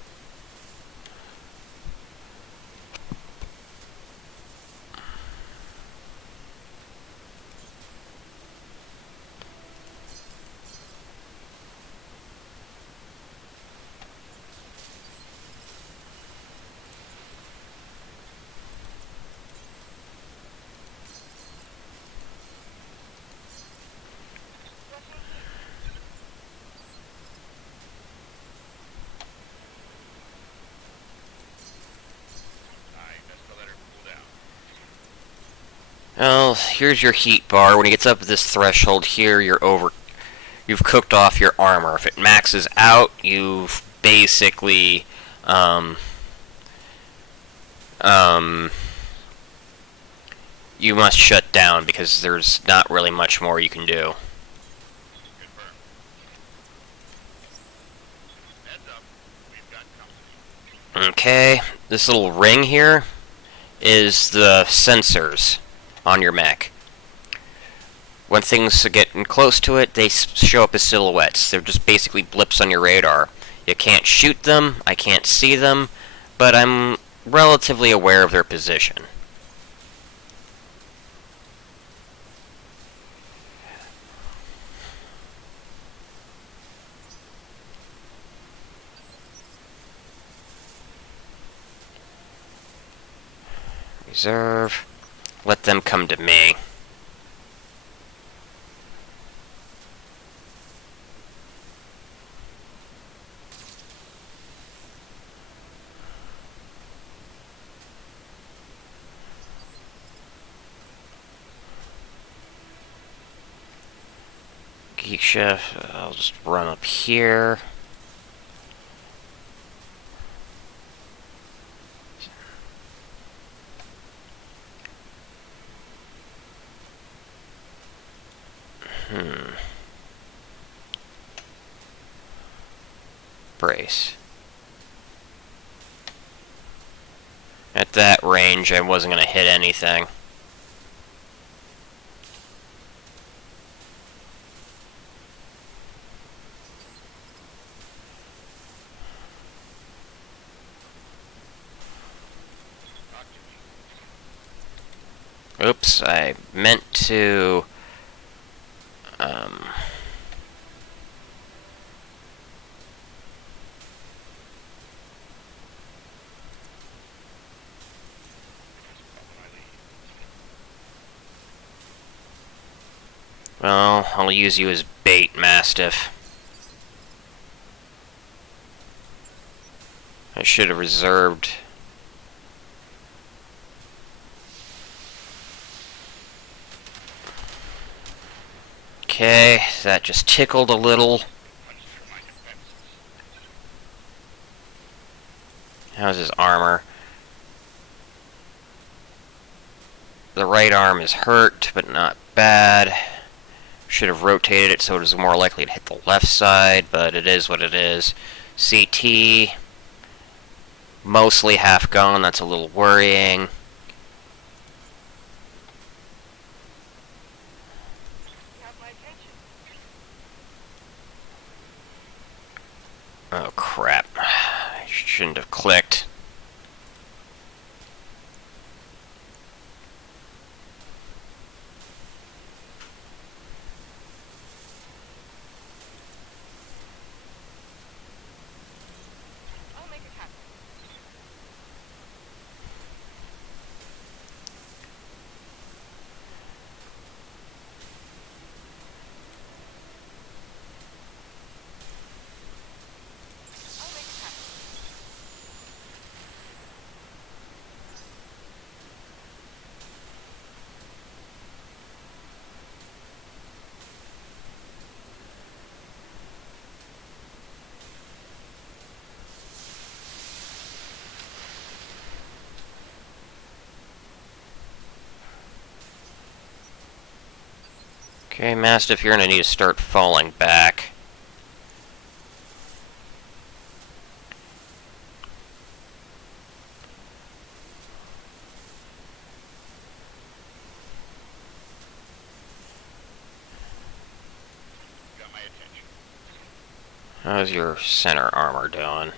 Well, here's your heat bar. When it gets up to this threshold here, you've cooked off your armor. If it maxes out, you've basically, you must shut down because there's not really much more you can do. Confirm. Heads up. We've got company. Okay, this little ring here is the sensors on your mech. When things are getting close to it, they show up as silhouettes. They're just basically blips on your radar. You can't shoot them, I can't see them, but I'm relatively aware of their position. Reserve. Let them come to me. Geek Chef, I'll just run up here. Brace. At that range, I wasn't going to hit anything. Talk to me. Oops, I meant to... Well, I'll use you as bait, Mastiff. I should have reserved Okay, that just tickled a little. How's his armor? The right arm is hurt, but not bad. Should have rotated it so it was more likely to hit the left side, but it is what it is. CT, mostly half gone, that's a little worrying. You have my attention. Oh crap. I shouldn't have clicked. I'll make it happen. I'll make it happen. Okay, Mastiff, you're gonna need to start falling back. Got my attention. How's your center armor doing?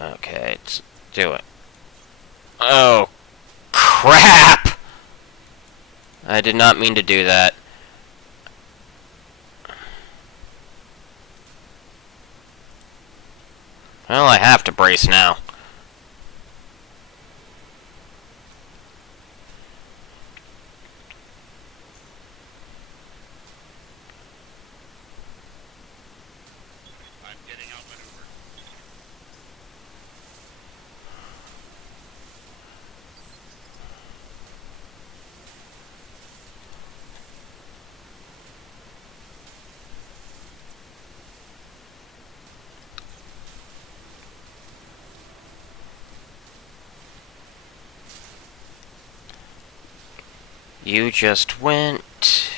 Okay, let's do it. Oh, crap! I did not mean to do that. Well, I have to brace now. I'm getting outmaneuvered. You just went.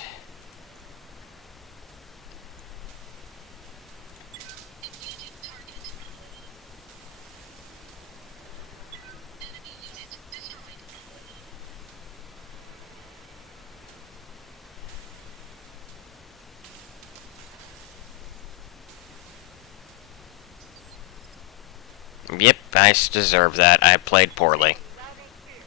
Yep, I deserve that. I played poorly. Loud and clear.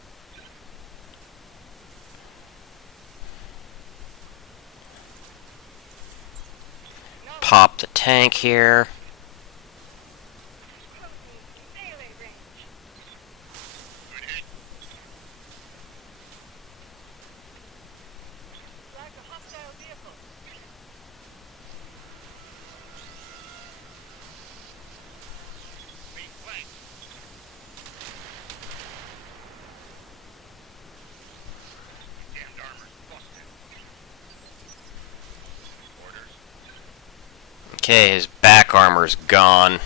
No, Pop the tank here. closing melee range. Good hit. Flag a hostile vehicle. Being flanked. Damned armor's busted. Orders. Okay, his back armor's gone.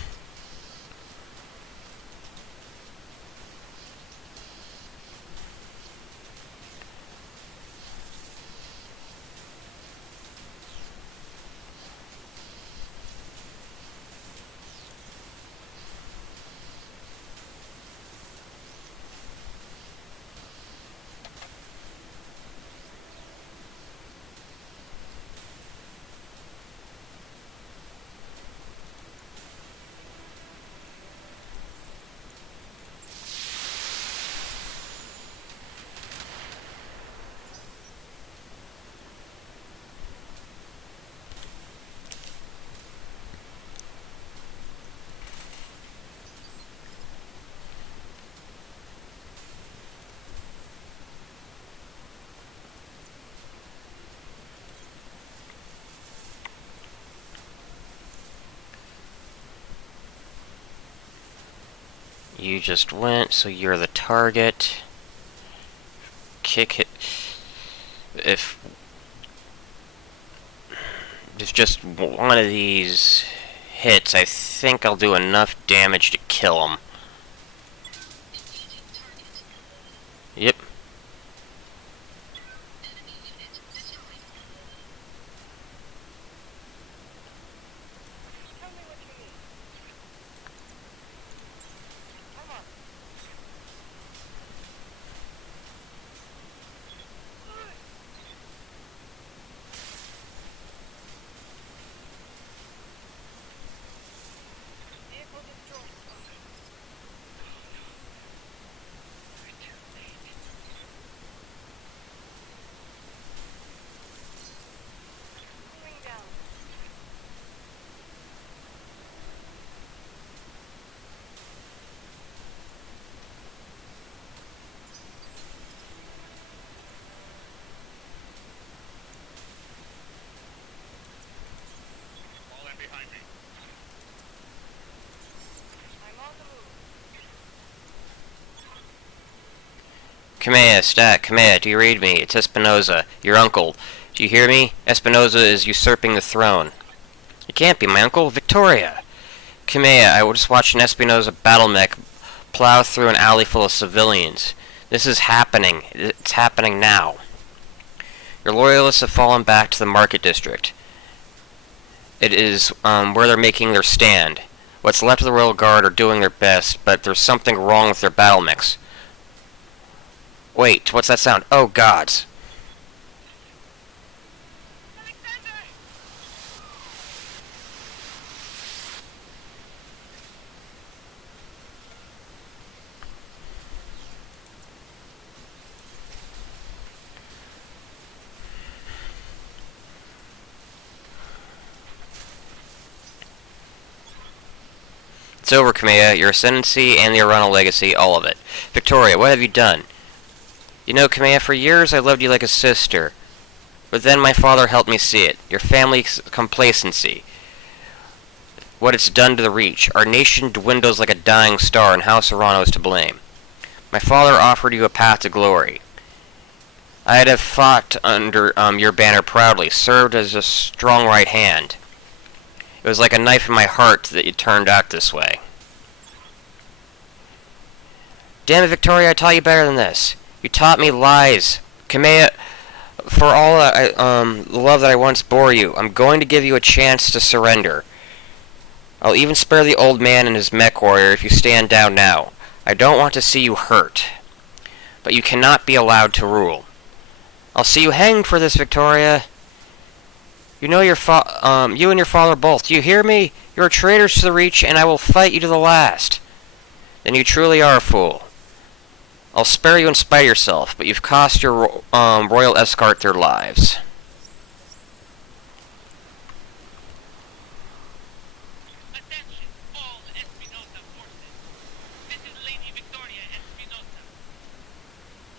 You just went, so you're the target. Kick it. If If just one of these hits, I think I'll do enough damage to kill him. Yep. Tell me what you need. Come on. Vehicle destroyed. We're too late. Cooling down. Fall in behind me. I'm on the move. Kamea, Stat, Kamea, do you read me? It's Espinoza, your uncle. Do you hear me? Espinoza is usurping the throne. It can't be my uncle, Victoria. Kamea, I just watched an Espinoza battle mech plow through an alley full of civilians. This is happening. It's happening now. Your loyalists have fallen back to the market district. It is where they're making their stand. What's left of the Royal Guard are doing their best, but there's something wrong with their battle mechs. Wait, what's that sound? Oh, gods. Alexander! It's over, Kamea. Your ascendancy and the Arana legacy, all of it. Victoria, what have you done? You know, Kamea, for years I loved you like a sister. But then my father helped me see it. Your family's complacency. What it's done to the Reach. Our nation dwindles like a dying star, and House Arano is to blame. My father offered you a path to glory. I'd have fought under your banner proudly, served as a strong right hand. It was like a knife in my heart that you turned out this way. Damn it, Victoria, I taught you better than this. You taught me lies. Kamea, for all the love that I once bore you, I'm going to give you a chance to surrender. I'll even spare the old man and his mech warrior if you stand down now. I don't want to see you hurt. But you cannot be allowed to rule. I'll see you hanged for this, Victoria. You know you and your father both. Do you hear me? You are traitors to the Reach, and I will fight you to the last. Then you truly are a fool. I'll spare you in spite of yourself, but you've cost your royal escort their lives. Attention, all Espinosa forces. This is Lady Victoria Espinosa.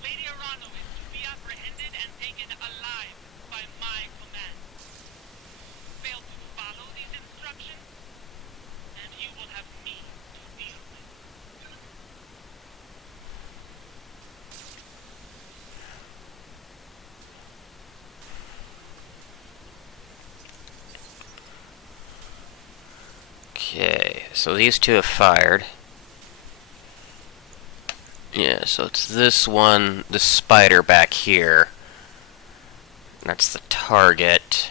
Lady Arano is to be apprehended and taken alive by my command. Fail to follow these instructions, and you will have me to deal with. Okay, so these two have fired. Yeah, so it's this one, the spider back here. That's the target.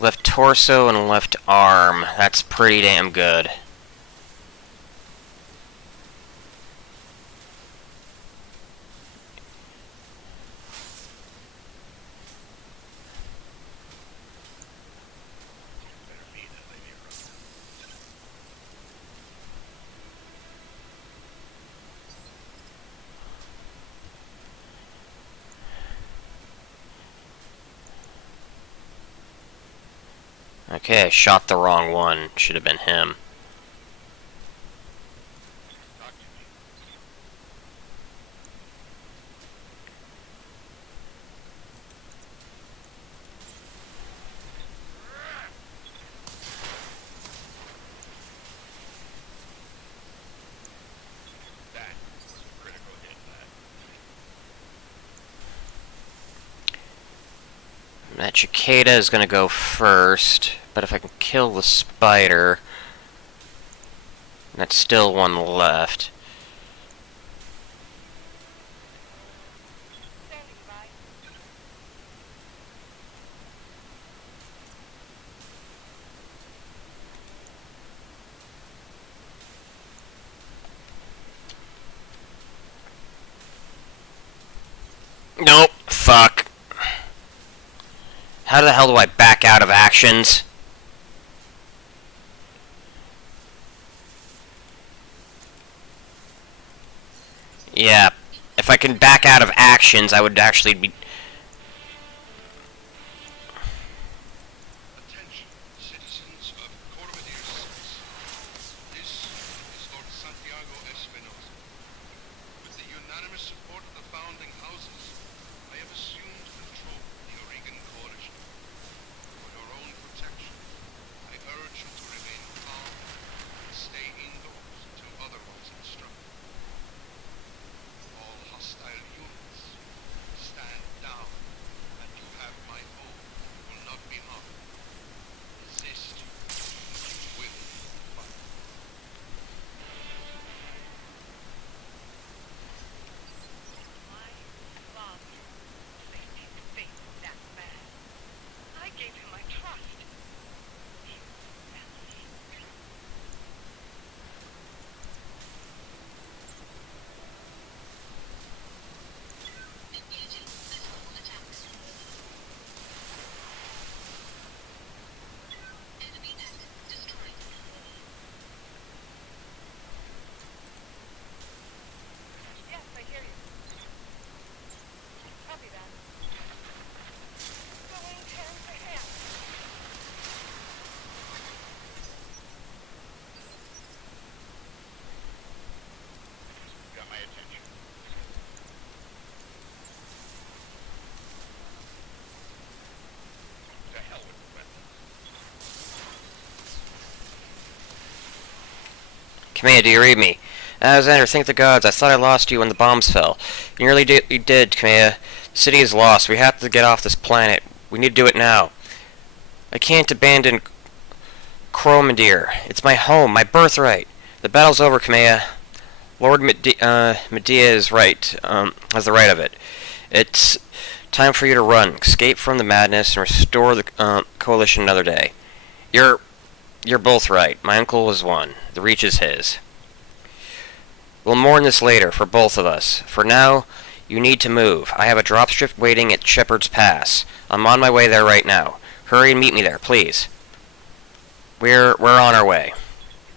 Left torso and left arm. That's pretty damn good. Better be the Lady Arano. Okay, I shot the wrong one. Should have been him. Talk to me. That was a critical hit, lad. That cicada is gonna go first, but if I can kill the spider, that's still one left. Standing by. Nope. Fuck. How the hell do I back out of actions? Yeah. If I can back out of actions, I would actually be... Attention, citizens of Coromedere 6. This is Lord Santiago Espinosa. With the unanimous support of the founding houses, I have assumed control of the Oregon Coalition. For your own protection, I urge you to remain calm and stay indoors until otherwise instructed. All hostile units, stand down, and you have my oath you will not be harmed. Resist, and you will fight. My father made me face that man. I gave him my trust. He was family. Yes, I hear you. Copy that. Going hand to hand. Got my attention. To hell with the weapons. Command, do you read me? Alexander, thank the gods. I thought I lost you when the bombs fell. You nearly did. You did, Kamea. The city is lost. We have to get off this planet. We need to do it now. I can't abandon Cromandere. It's my home, my birthright. The battle's over, Kamea. Lord Medea is right. Has the right of it. It's time for you to run, escape from the madness, and restore the coalition another day. You're both right. My uncle was one. The reach is his. We'll mourn this later, for both of us. For now, you need to move. I have a dropship waiting at Shepherd's Pass. I'm on my way there right now. Hurry and meet me there, please. We're on our way.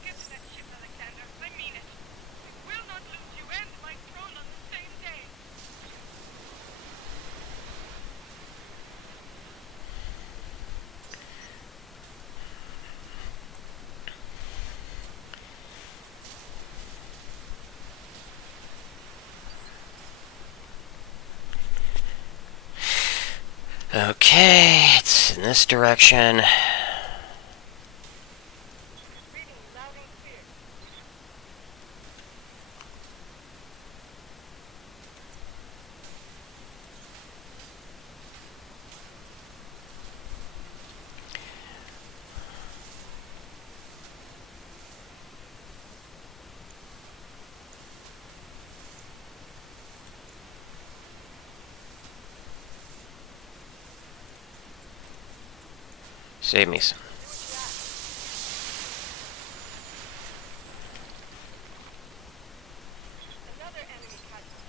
You get to that ship, Alexander. I mean it. We will not lose you and my throne on the same day. Okay, it's in this direction. Reading loud and clear. Save me some. Do what you ask. Another enemy casualty.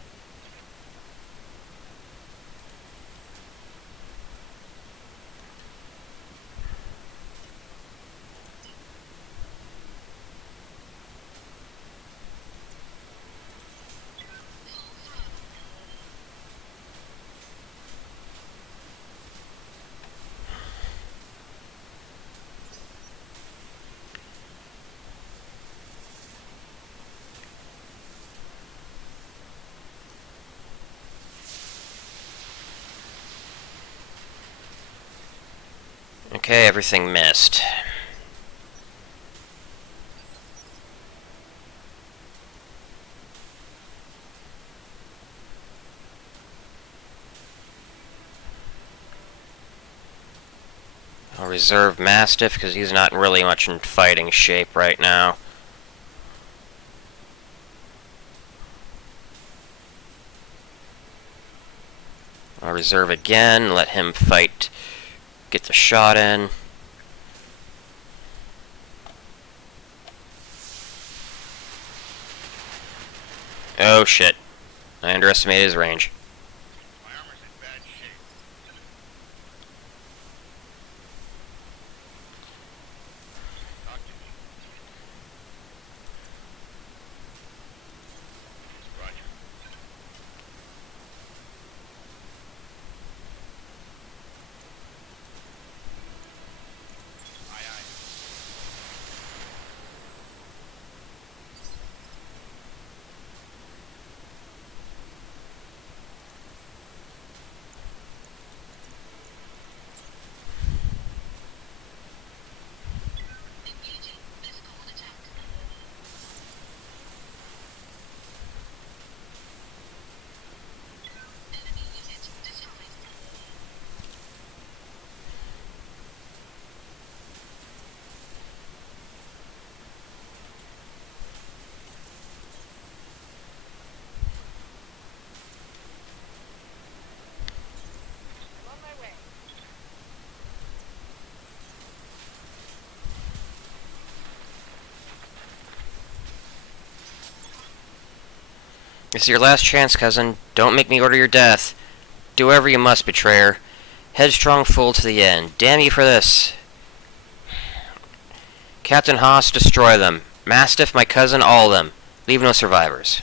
Okay, everything missed. I'll reserve Mastiff because he's not really much in fighting shape right now. I'll reserve again, let him fight, get the shot in. Oh shit. I underestimated his range. My armor's in bad shape. Talk to me. Roger. Aye, aye. I'm on my way. This is your last chance, cousin. Don't make me order your death. Do whatever you must, betrayer. Headstrong fool to the end. Damn you for this. Captain Haas, destroy them. Mastiff, my cousin, all of them. Leave no survivors.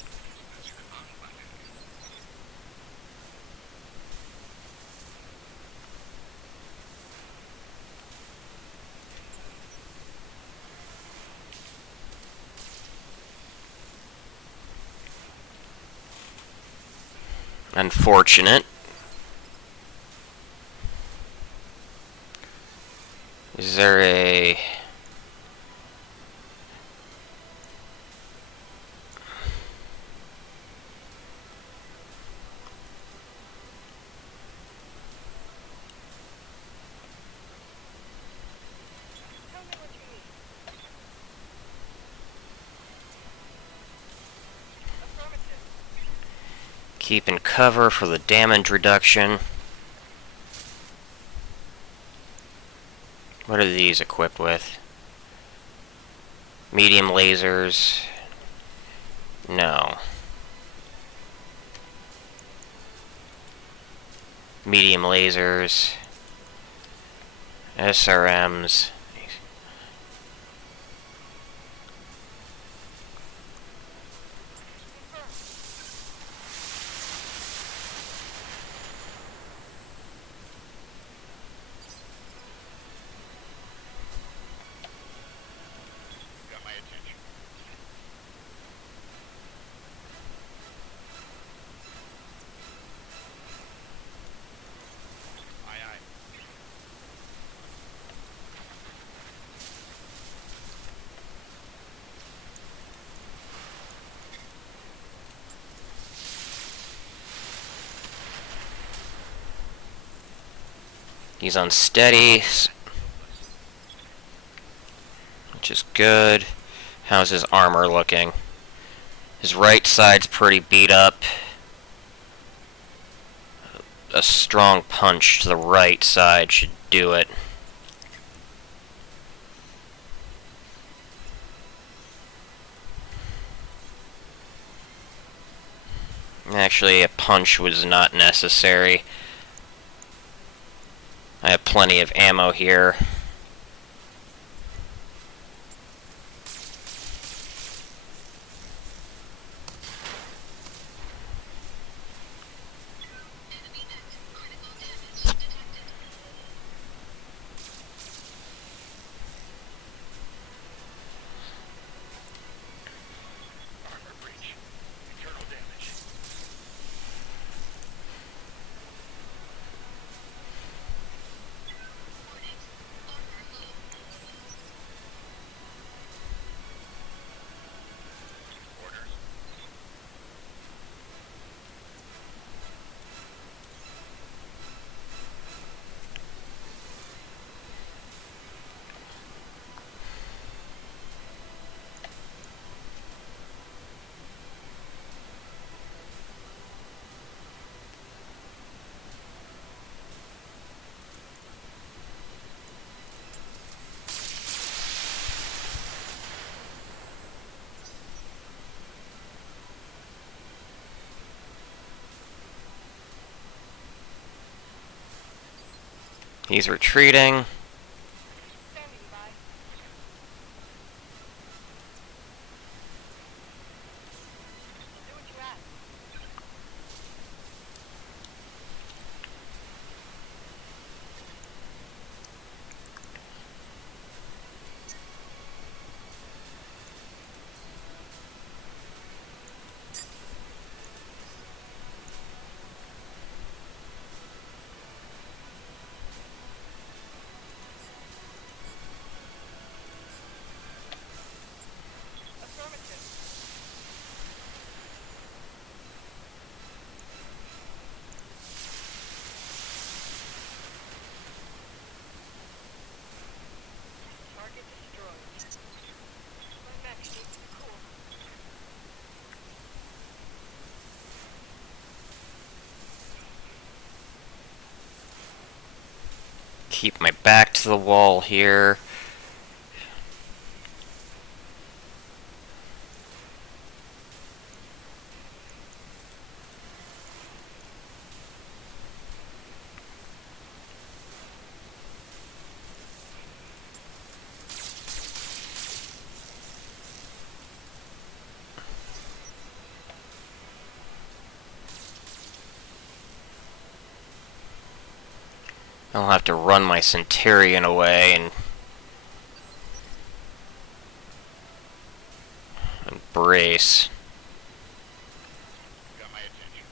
Unfortunate. Is there a... Tell me what you need. Affirmative. Keeping cover for the damage reduction. What are these equipped with? Medium lasers. No. Medium lasers. SRMs. Got my attention. Aye, aye. He's unsteady, which is good. How's his armor looking? His right side's pretty beat up. A strong punch to the right side should do it. Actually, a punch was not necessary. I have plenty of ammo here. Armor breach. Internal damage. He's retreating. Standing by. Do what you ask. Affirmative. Target destroyed. My mech needs to cool. Keep my back to the wall here. I'll have to run my Centurion away and brace. Got my attention.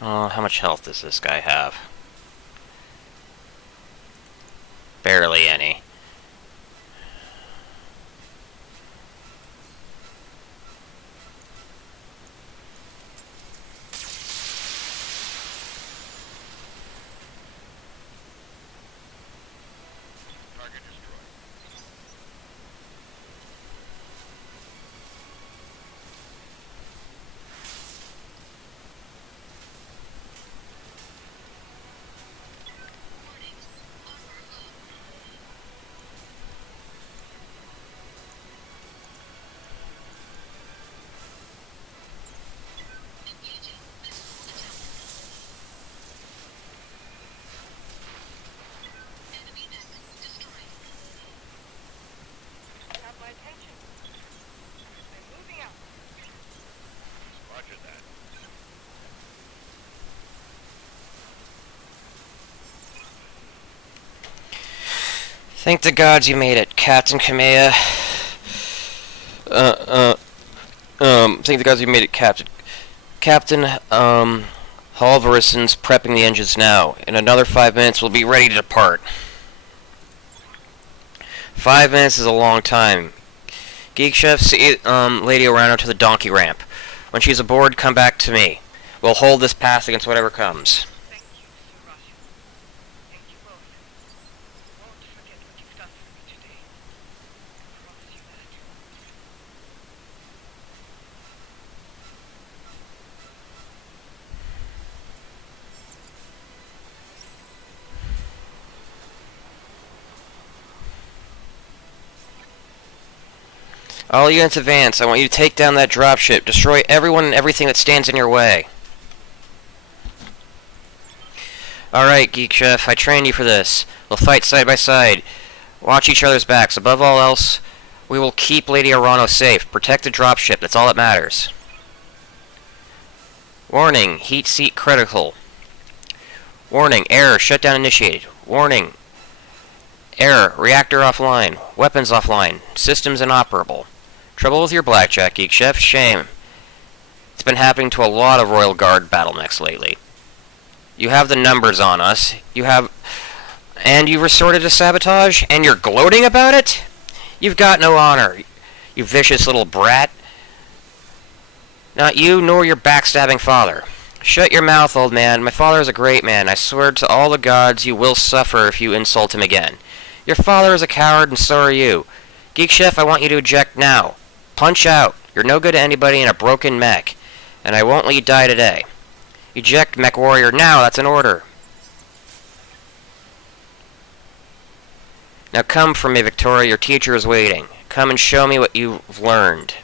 Oh, how much health does this guy have? Barely any. Target destroyed. You have my attention. I'm moving out. Roger that. Thank the gods you made it, Captain Kamea. Thank the gods you made it, Captain, Halvorson's prepping the engines now. In another 5 minutes, we'll be ready to depart. 5 minutes is a long time. Geek Chef, see Lady Orano to the donkey ramp. When she's aboard, come back to me. We'll hold this pass against whatever comes. Thank you, Surasha. Thank you both. Won't forget what you've done for me today. I promise you that. All units advance. I want you to take down that dropship. Destroy everyone and everything that stands in your way. Alright, Geek Chef, I trained you for this. We'll fight side by side. Watch each other's backs. Above all else, we will keep Lady Orano safe. Protect the dropship. That's all that matters. Warning, heat seat critical. Warning, error, shutdown initiated. Warning, error, reactor offline. Weapons offline. Systems inoperable. Trouble with your blackjack, Geek Chef. Shame. It's been happening to a lot of Royal Guard battlemechs lately. You have the numbers on us. And you resorted to sabotage? And you're gloating about it? You've got no honor, you vicious little brat. Not you, nor your backstabbing father. Shut your mouth, old man. My father is a great man. I swear to all the gods you will suffer if you insult him again. Your father is a coward, and so are you. Geek Chef, I want you to eject now. Punch out. You're no good to anybody in a broken mech, and I won't let you die today. Eject, mech warrior, now. That's an order. Now come for me, Victoria. Your teacher is waiting. Come and show me what you've learned.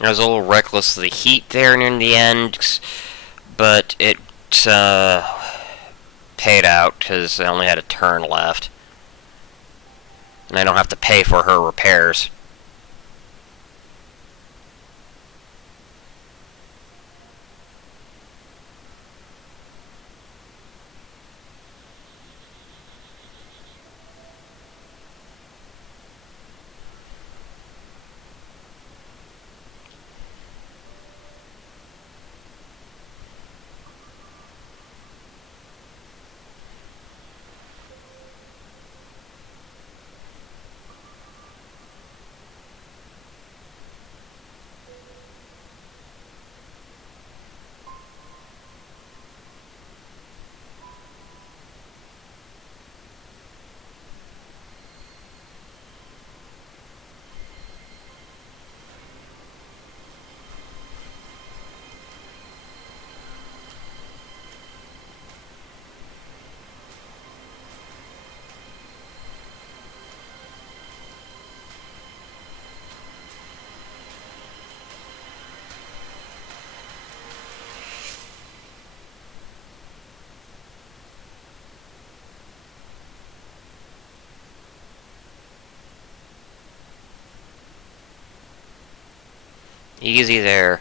I was a little reckless of the heat there near the end, but it paid out because I only had a turn left. And I don't have to pay for her repairs. Easy there.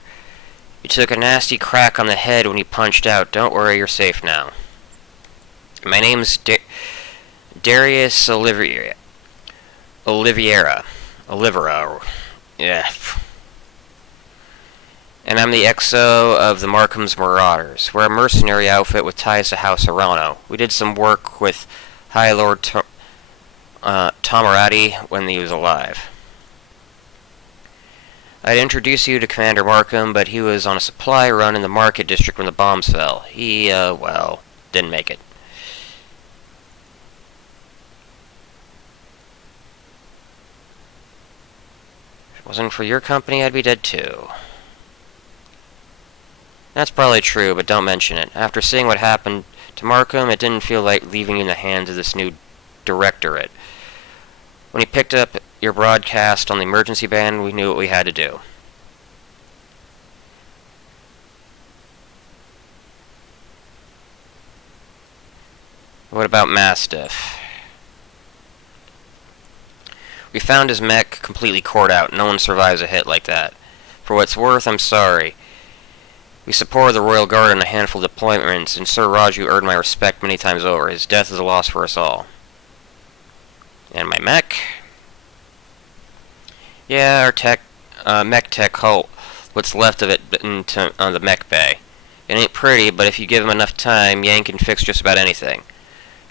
You took a nasty crack on the head when you punched out. Don't worry, you're safe now. My name's Darius Oliveira. Yeah. And I'm the XO of the Markham's Marauders. We're a mercenary outfit with ties to House Arano. We did some work with High Lord Tomarati when he was alive. I'd introduce you to Commander Markham, but he was on a supply run in the market district when the bombs fell. He, well, didn't make it. If it wasn't for your company, I'd be dead too. That's probably true, but don't mention it. After seeing what happened to Markham, it didn't feel like leaving you in the hands of this new directorate. When he picked up your broadcast on the emergency band, we knew what we had to do. What about Mastiff? We found his mech completely cored out. No one survives a hit like that. For what it's worth, I'm sorry. We supported the Royal Guard on a handful of deployments, and Sir Raju earned my respect many times over. His death is a loss for us all. And my mech? Yeah, our mech tech hull. What's left of it on the mech bay. It ain't pretty, but if you give him enough time, Yang can fix just about anything.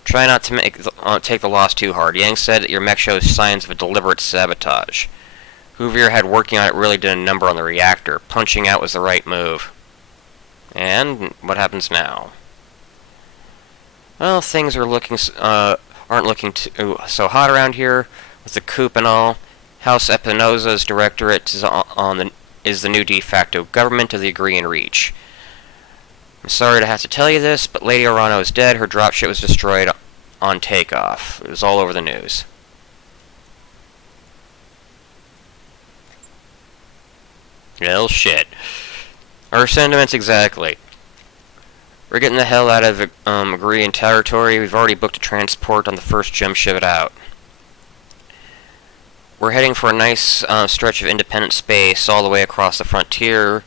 Try not to take the loss too hard. Yang said that your mech shows signs of a deliberate sabotage. Whoever you had working on it really did a number on the reactor. Punching out was the right move. And what happens now? Well, things are aren't looking so hot around here with the coup and all. House Espinosa's directorate is the new de facto government of the Agree and Reach. I'm sorry to have to tell you this, but Lady Orano is dead. Her dropship was destroyed on takeoff. It was all over the news. Well, shit. Our sentiments exactly. We're getting the hell out of Agreean territory. We've already booked a transport on the first gem ship out. We're heading for a nice stretch of independent space all the way across the frontier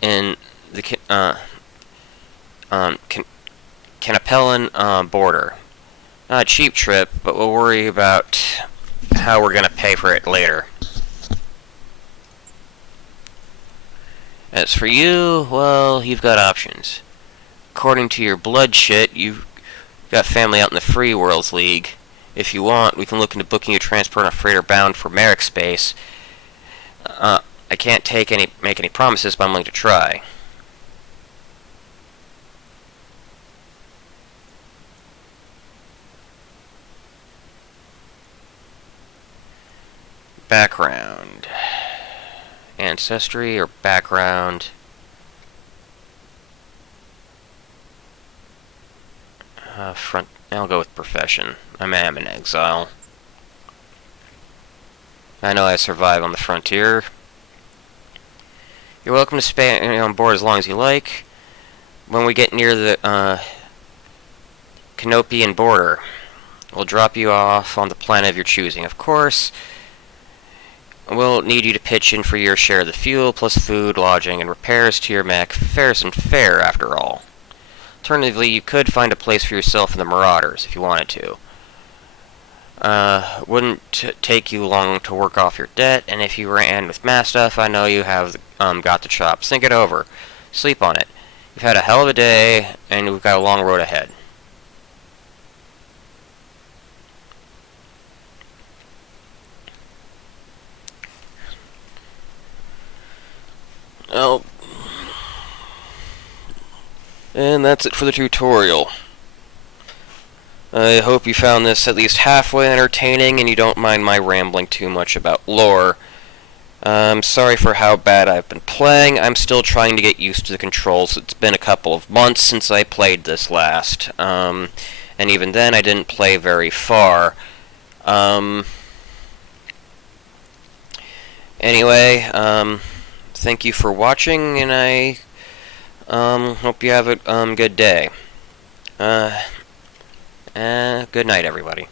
in the Canapellan border. Not a cheap trip, but we'll worry about how we're going to pay for it later. As for you, well, you've got options. According to your blood shit, you've got family out in the Free Worlds League. If you want, we can look into booking you transport on a freighter bound for Merrick space. I can't make any promises, but I'm willing to try. Background. Ancestry or background. I'll go with profession. I am in exile. I know I survive on the frontier. You're welcome to stay on board as long as you like. When we get near the Canopian border, we'll drop you off on the planet of your choosing. Of course, we'll need you to pitch in for your share of the fuel, plus food, lodging, and repairs to your mech. Fair's and fair, after all. Alternatively, you could find a place for yourself in the Marauders, if you wanted to. Wouldn't take you long to work off your debt, and if you ran with mass stuff, I know you have got the chops. Think it over. Sleep on it. You've had a hell of a day, and we've got a long road ahead. Oh. And that's it for the tutorial. I hope you found this at least halfway entertaining and you don't mind my rambling too much about lore. I'm sorry for how bad I've been playing. I'm still trying to get used to the controls. It's been a couple of months since I played this last. And even then I didn't play very far. Anyway, thank you for watching, and I hope you have a good day. Good night, everybody.